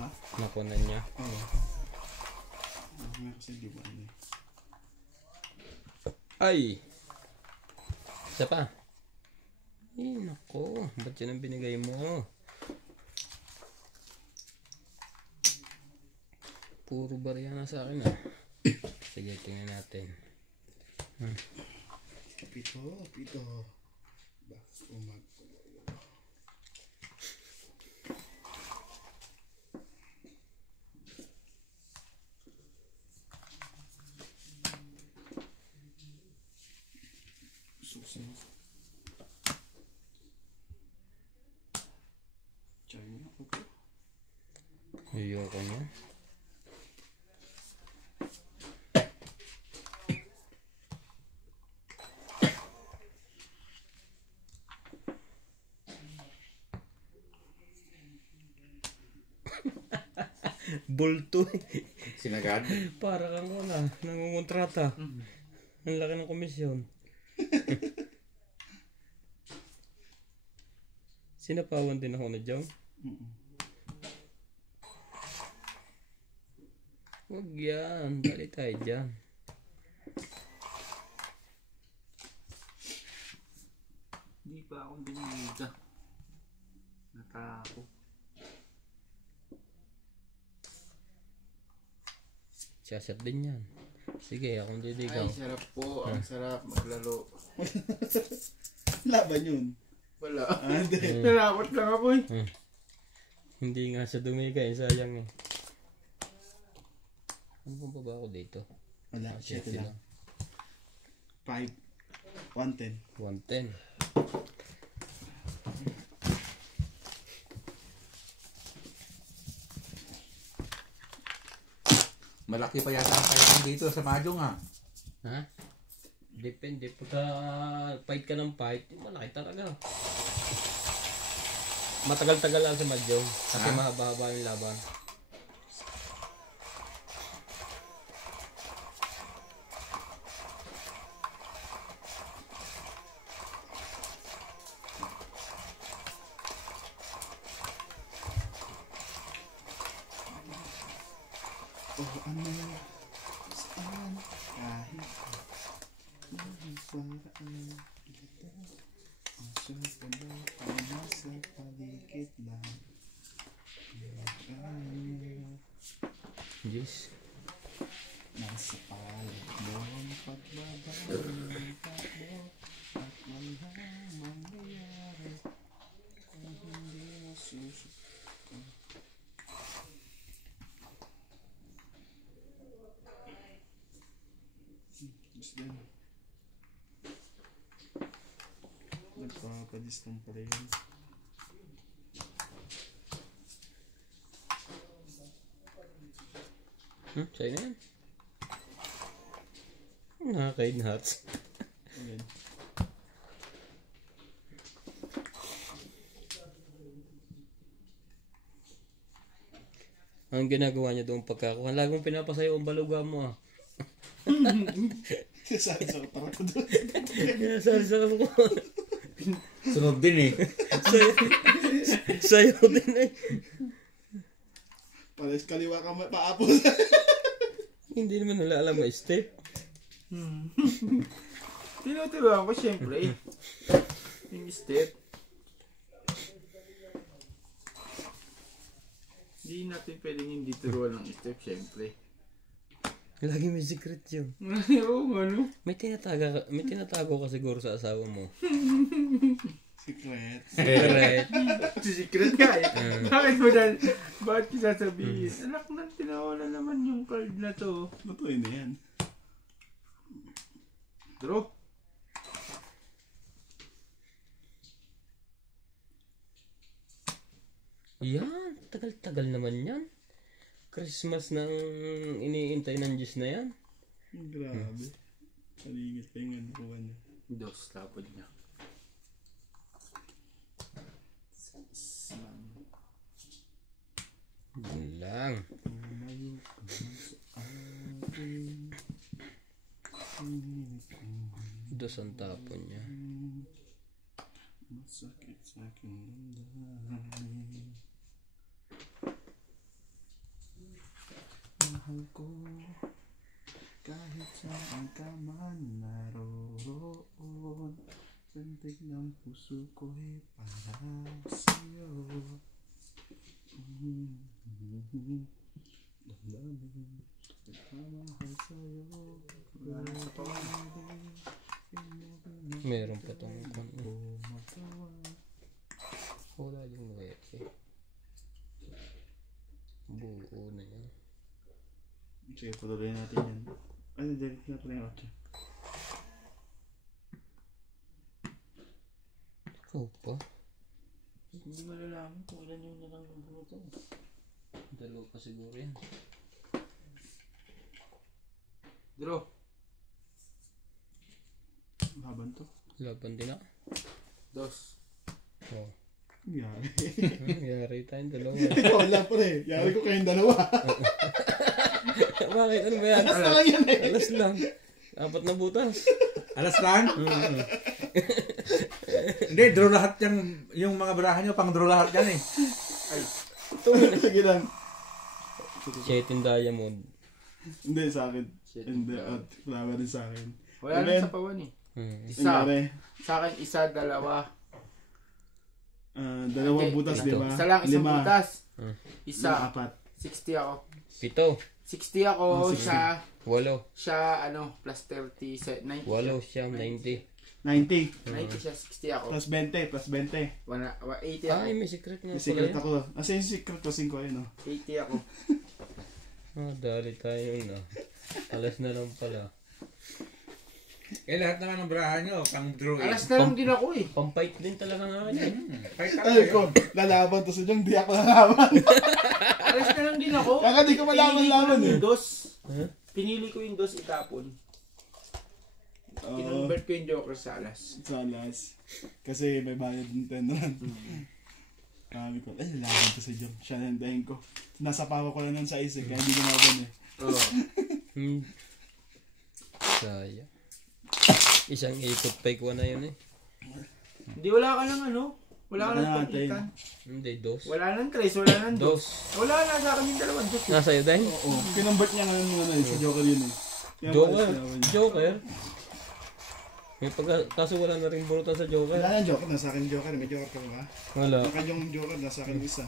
Ha? Nakunan niya. Oo. Nga kasi di ba ano eh. Ay! Isa pa. Ay, nako. Ba't yun ang binigay mo? Puro barya na sa akin ah. Sige, tingnan natin. Pito. Ba, umag. Susi mo. China, okay. Ayoko niya. Bulto eh. Sinagad. Para kang nangungontrata. Ang laki ng komisyon. Sinapawan din ako na Jong. Huwag yan. Dali tayo dyan. Hindi pa ako binigda. Natako. Sasat din yan. Sige, akong diligaw. Ay, sarap po. Ang sarap maglaro. Laban yun. Wala. Hindi. Narakot lang ako eh. Hindi nga sa dumiga eh. Sayang eh. Ano ba ba ako dito? Wala, 7 7 lang. 5. 110. 110. Malaki pa yata ang kailangan dito sa Mahjong ha. Ha? Depende. Pagka fight ka ng fight, malaki talaga. Matagal-tagal lang sa Madjong. Kasi Ha? mahaba-haba yung laban. O ano, saan, kahit anong paraan kita, ang syempre na ay nasa paligid lang. Yes. Nasa paligid mo ang pagbabaling takbo at walang mangyayari kung hindi masusunod. Gusto din. Nagpapadistan pala yun. Sa'yo na yan. Nakakain hats. Ayan. Ang ginagawa niya doon pagkakuha. Lagong pinapasayo ang baluga mo ah. Sabi sa parang ko doon. Sabi ko. Sunod din eh. Sayo din eh. Pares kaliwa ka paapos. Hindi naman nila alam ang step. Tinuturuan ko syempre. Yung step. Hindi natin pwedeng hindi turuan ng step syempre. Lagi may secret yun. Oo, ano? May tinatago ka siguro sa asawa mo. Secret. Correct. Secret ka eh. Bakit kita sabihin? Anak na, tinawala naman yung card na to. Lutuin na yan. Draw. Yan, tagal-tagal naman yan. Christmas nang iniintay ng Diyos na yan. Grabe. Kalingit pa yung nakuha niya. Dos, tapod niya. Yun lang. Umayo ka man sa akin. Dos ang tapon niya. Masakit sa aking damdamin. Mahal ko kahit saan ka man naroon. Santig ng puso ko'y para sa'yo. Damdamin pagmamahal sa'yo. Meron pa tong wala yung leke. Buo na yan. Sige, patuloy natin yan. Ay, delete na pala yung 8. Ikaw pa? Hindi malalaman kung ilan yung nalang ng to. Dalawa pa siguro yan. Draw. Laban to. Laban din ako. Dos. Oh. Yari. Yari tayong dalawa. Wala pa rin. Yari ko kayong dalawa. Bakit? Ano ba yan? Alas na lang yan eh. Alas lang. 4 na butas. Alas lang? Hindi, draw lahat yan. Yung mga barahan nyo, pang draw lahat yan eh. Ay. Sige lang. 7 diamond. Hindi sa akin. Shit. Hindi. At wala rin sa akin. Wala Amen. na sa pawan eh. Isa. Isa. Sa akin, isa, dalawa. Dalawang Okay, butas, di ba? Isa lang, isang 5. butas. Isa. Isa. 4. 60 ako. 7. 60 ako. 60. Siya, ano, plus 30. 90. 8 siya, 90. 90. 90 siya, 60 ako. Plus 20. Plus 20. 80 ako. Ay, may secret nga May pala secret yan. ako. Nasa yung secret ko 5 ayun o. 80 ako. Dali tayo na. Alas na lang pala. Eh, lahat naman ng barahan nyo, pang draw eh. Alas na lang din ako eh. Pang-fight din talaga nga yan. Fight up Ay kayo. ko, lalaban to sa dyan. Di ako lalaban. Alas na lang din ako. Kaya di ko malaman-laman eh. Huh? Pinili ko yung dos itapon. Kinonvert ko yung joker sa alas. Sa alas. Kasi may bayad ng 10 rand. Sabi ko, lalaban to sa dyan. Siya nandahin ko. Nasa pawa ko lang ng sa isa. Kaya hindi gumaban eh. Oo. Sayang. Isang ikot pa ikuha na yun eh. Hindi, wala ka lang ano. Wala ka Wala nang natin. pakikan. Hindi, dos. Wala nang tres, wala nang dos. Dos. Wala na sa akin yung dalawang dos. Nasa iyo din? Oo. Kinambert niya nga ng ano, sa Joker yun eh. Kaya Joker. maalis na ako niya. Joker. May kaso wala na rin burutan sa Joker. Wala na Joker, nasa akin Joker. May Joker ka ba? Wala. Ang kanyang Joker, nasa akin isa.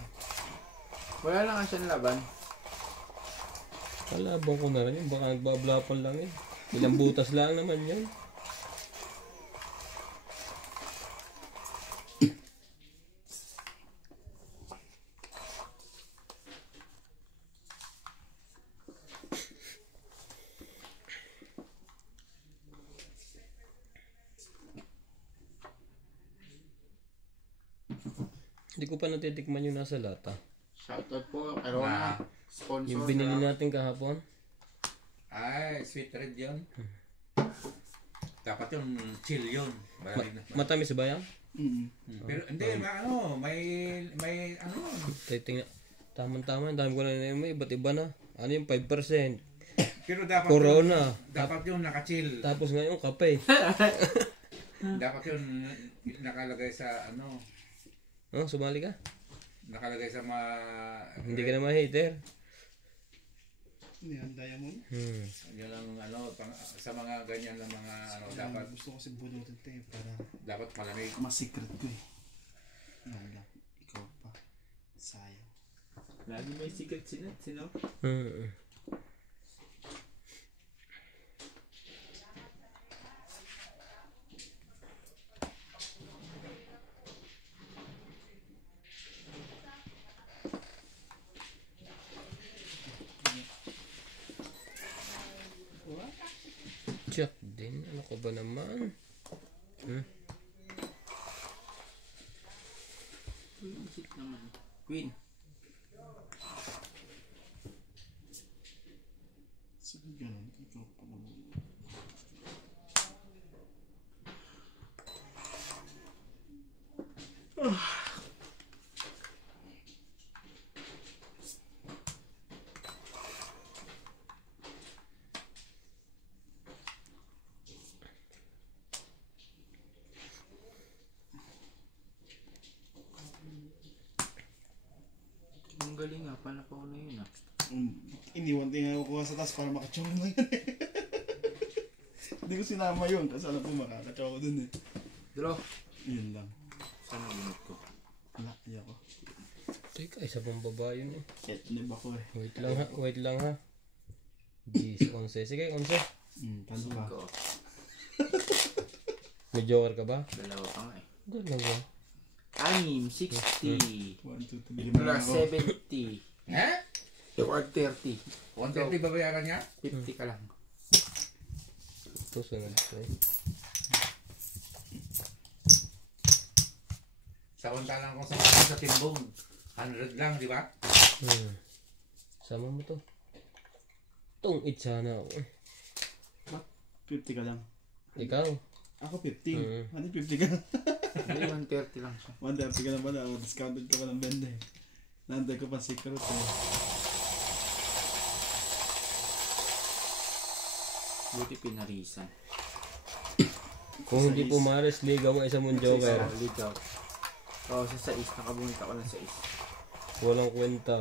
Wala na nga siyang laban. Kalabang ko na rin yun. Baka nagbablapan lang yun. Ilang butas lang naman yun. Hindi ko pa natitikman yung nasa lata. Shoutout po, Arona. Sponsor. Yung binili natin kahapon. Ay, sweet red yun. Dapat yung chill yun. Matamis ba yan? Pero hindi, may ano. Titingnan. Tama-tama. Ang dami ko na may iba't iba na. Ano yung 5%? Pero dapat Corona. dapat yung naka-chill. Tapos ngayon kape. Dapat yung nakalagay sa ano, Oh, sumali ka? nakalagay sa Hindi ka na ma-hater. Hindi, ang diamond. yun ang ano, sa mga ganyan ng mga ano, dapat Gusto ko kasi bunutin ito eh, para dapat malamig. mas secret ko eh. Wala, ikaw pa. Sayang. Lagi may secret sinat, sino? Jack din. Ano ka ba naman? Isip naman. Queen. Sige, ganun. Ikaw pa naman. Ang galing nga, panakaw na yun ah. Iniwan ko sa taas para makachong na yan eh. Hindi ko sinama yun kasi alam ko makakachong ko dun eh. Draw. Yun lang. Sana limit ko. Wala, di ako. Teka, isa pang baba yun eh. Etnib ako eh. Wait lang ha. Jeez, 11. Sige, 11. Paano ka? Ko. May joker ka ba? Dalawa pa nga eh. Dalawa. 60. 1, 2, 3. Plus 70. Eh? Or 30. 130 babayaran niya? 50 ka lang. Ito, sunod ko eh. Samantalang kung sa timbong, 100 lang, di ba? Sama mo to. Itong sana ako. 50 ka lang. Ikaw? Ako 50. Ano 50 ka lang? Hindi, 130 lang siya. 130 ka lang pala. O, discounted ka pa ng benda eh. Nantay ko pa secret eh. Buti pinarisan. Kung hindi pumares, liga mo isa mong joker. Ligaw. Oo, sa 6. Nakabunit ako ng 6. Walang kwenta.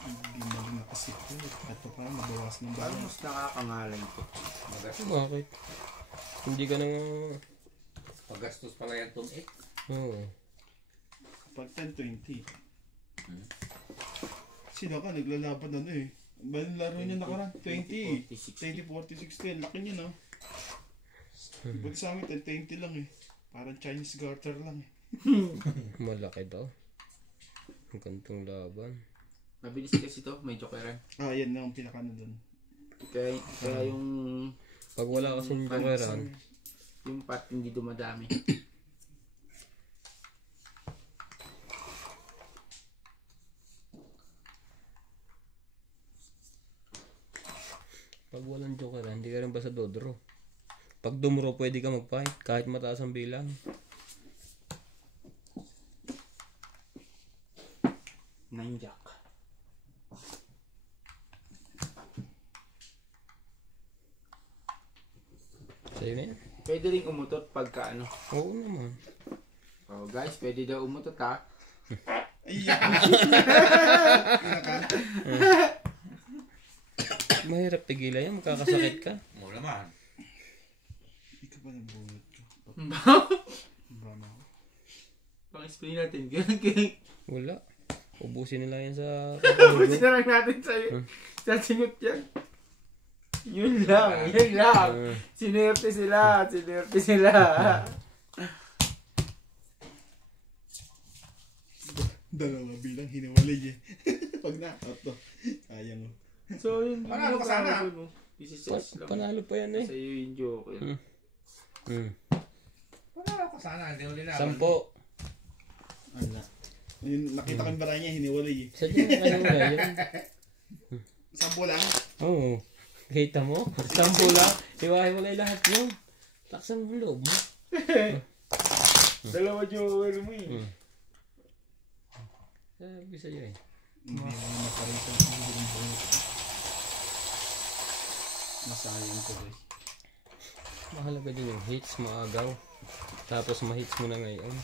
Hindi na rin nakasecret. Kahit pa parang mabawas ng Parang balas. mas nakakangalay ko. Bakit? Hindi ka nang... Paggastos pala yan itong 8. Oo. Pag 10-20. Sino ka? Naglalaban ano eh. Ba yung laro niya nakaraan? 20. 20-40-60. Laki niya no? Pag sa amin 10-20 lang eh. Parang Chinese garter lang eh. Malaki daw. Ang kantong laban. Mabilis kasi to, may jokeran. Ah, yan na ang pinaka na dun. Kaya yung Pag wala kasing jokeran, yung part hindi dumadami. pag walang jokeran, hindi ka rin basta dodro. Pag dumro, pwede ka mag-fight kahit mataas ang bilang. Nanjak. Sa'yo na yan. Pwede rin umutot pagka ano. Oo naman. Oh guys, pwede daw umutot ha. Ayan. Mahirap pigilan yan, makakasakit ka. Oo naman. Hindi ka pa nagbunot ko. Ba na ako. Pang-explain natin. Ganyan. Wala. Ubusin nila yan sa Ubusin na lang natin sa singot yan. Yun lang. Sinerte sila. Dalawa bilang hiniwalay eh. Pag na-out to. Sayang mo. So yun. Panalo ka sana. PCCS lang. Panalo pa yan eh. Sa'yo yung joke. Panalo ka sana. Hindi uli na. 10. Ala. Yun, nakita ko yung bara niya, hiniwalay eh. Sadya na kayo na yun. 10 lang. Oo. Kita mo? 10 lang. Iwahiwalay lahat yun. Taksan mo ang loob mo. Dalawa joker mo eh. Sabi sa'yo eh. Hindi mo nakarita siguro yung bunot. Masayang ko guys. Mahalaga din yung hits mo agaw. Tapos ma-hits mo na ngayon.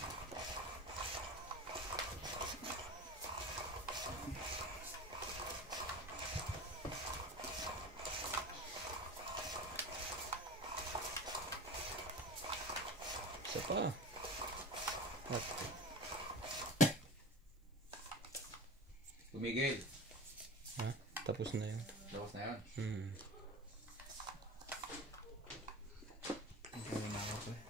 Isa pa. Tumigil. Ha? Tapos na yun. Tapos na yun. Kaya na ako eh.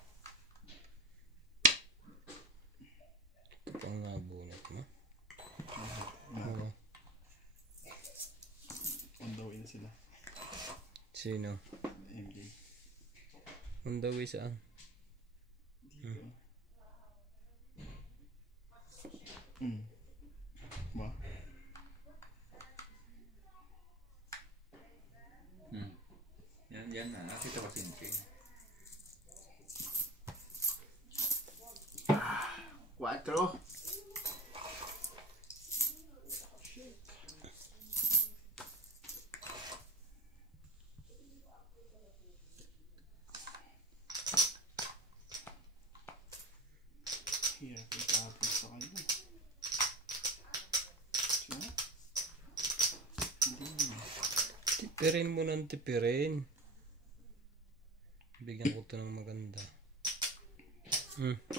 Ito pang nabunot mo. Oo. On the way na sila. Sino? MJ. On the way saan? Dito. Ba? Yan na. Nakita pa sinking. 4. Hirap yung tapos sa kanya. Siya? Hindi mo. Tipirin mo ng tipirin. Bigyan ko ito ng maganda.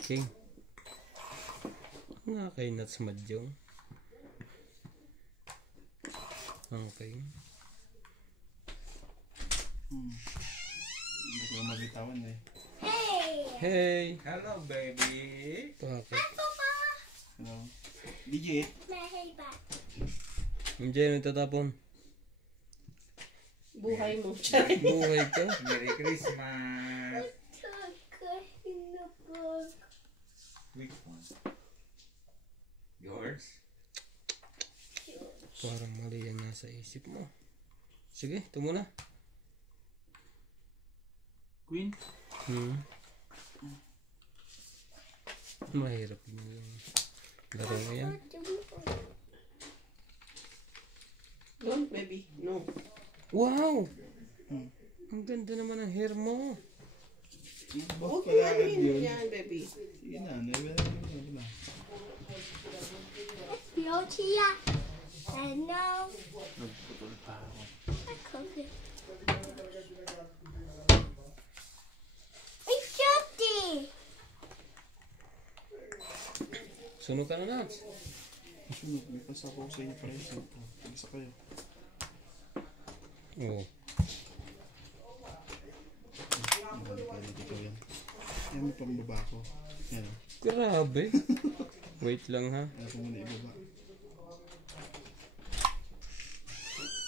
King. Nga kay Nuts Madyong. Okay. Hindi ko mabitawan eh. Hey! Hello, baby. Bakit? Hello? DJ? Hindi yan tatapon. Buhay mo. Buhay ka. Merry Christmas. Which one? Yours? Parang mali yan nasa isip mo. Sige, ito muna. Queen. Mahirap yung laro mo yan. Don't, baby. No. Wow! Ang ganda naman ng hair mo. Bakit Okay, pala ano agad yun yun? yan, baby? Sige na, naibala na. Yochia. I know. Nagputol pa ako. I cook it. It's shifty. Sunog ka na, Nats. Sunog, may pasako ko sa inyo present. Pagisa kayo. Oo. Hindi pwede dito yan. Yan, may pambaba ko. Yan. Grabe. Wait lang ha. Kaya ko muna ibaba.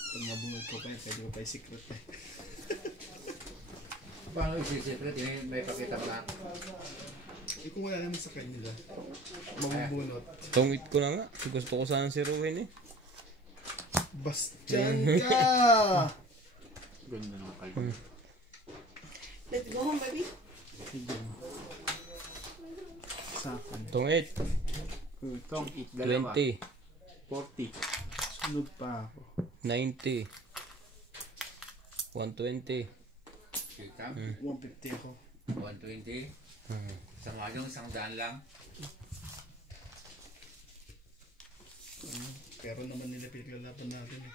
Pag nabunod ko pa yun, pwede ko pa yung secret eh. Paano isi-secret? May pakita ko na. Eh kung wala naman sa kanila, mabubunot. Tungit ko na nga. Gusto ko sanang siruhin eh. Bastian ka! Ganda ng kalbo. Let's go home, baby. Sa akin. Tungit. Itong eat dalawa. 20. 40. Sunog pa ako. 90. 120. Kita? 150 ako. 120. Sa mahal yung 100 lang. Pero naman nila pinaglalaban natin eh.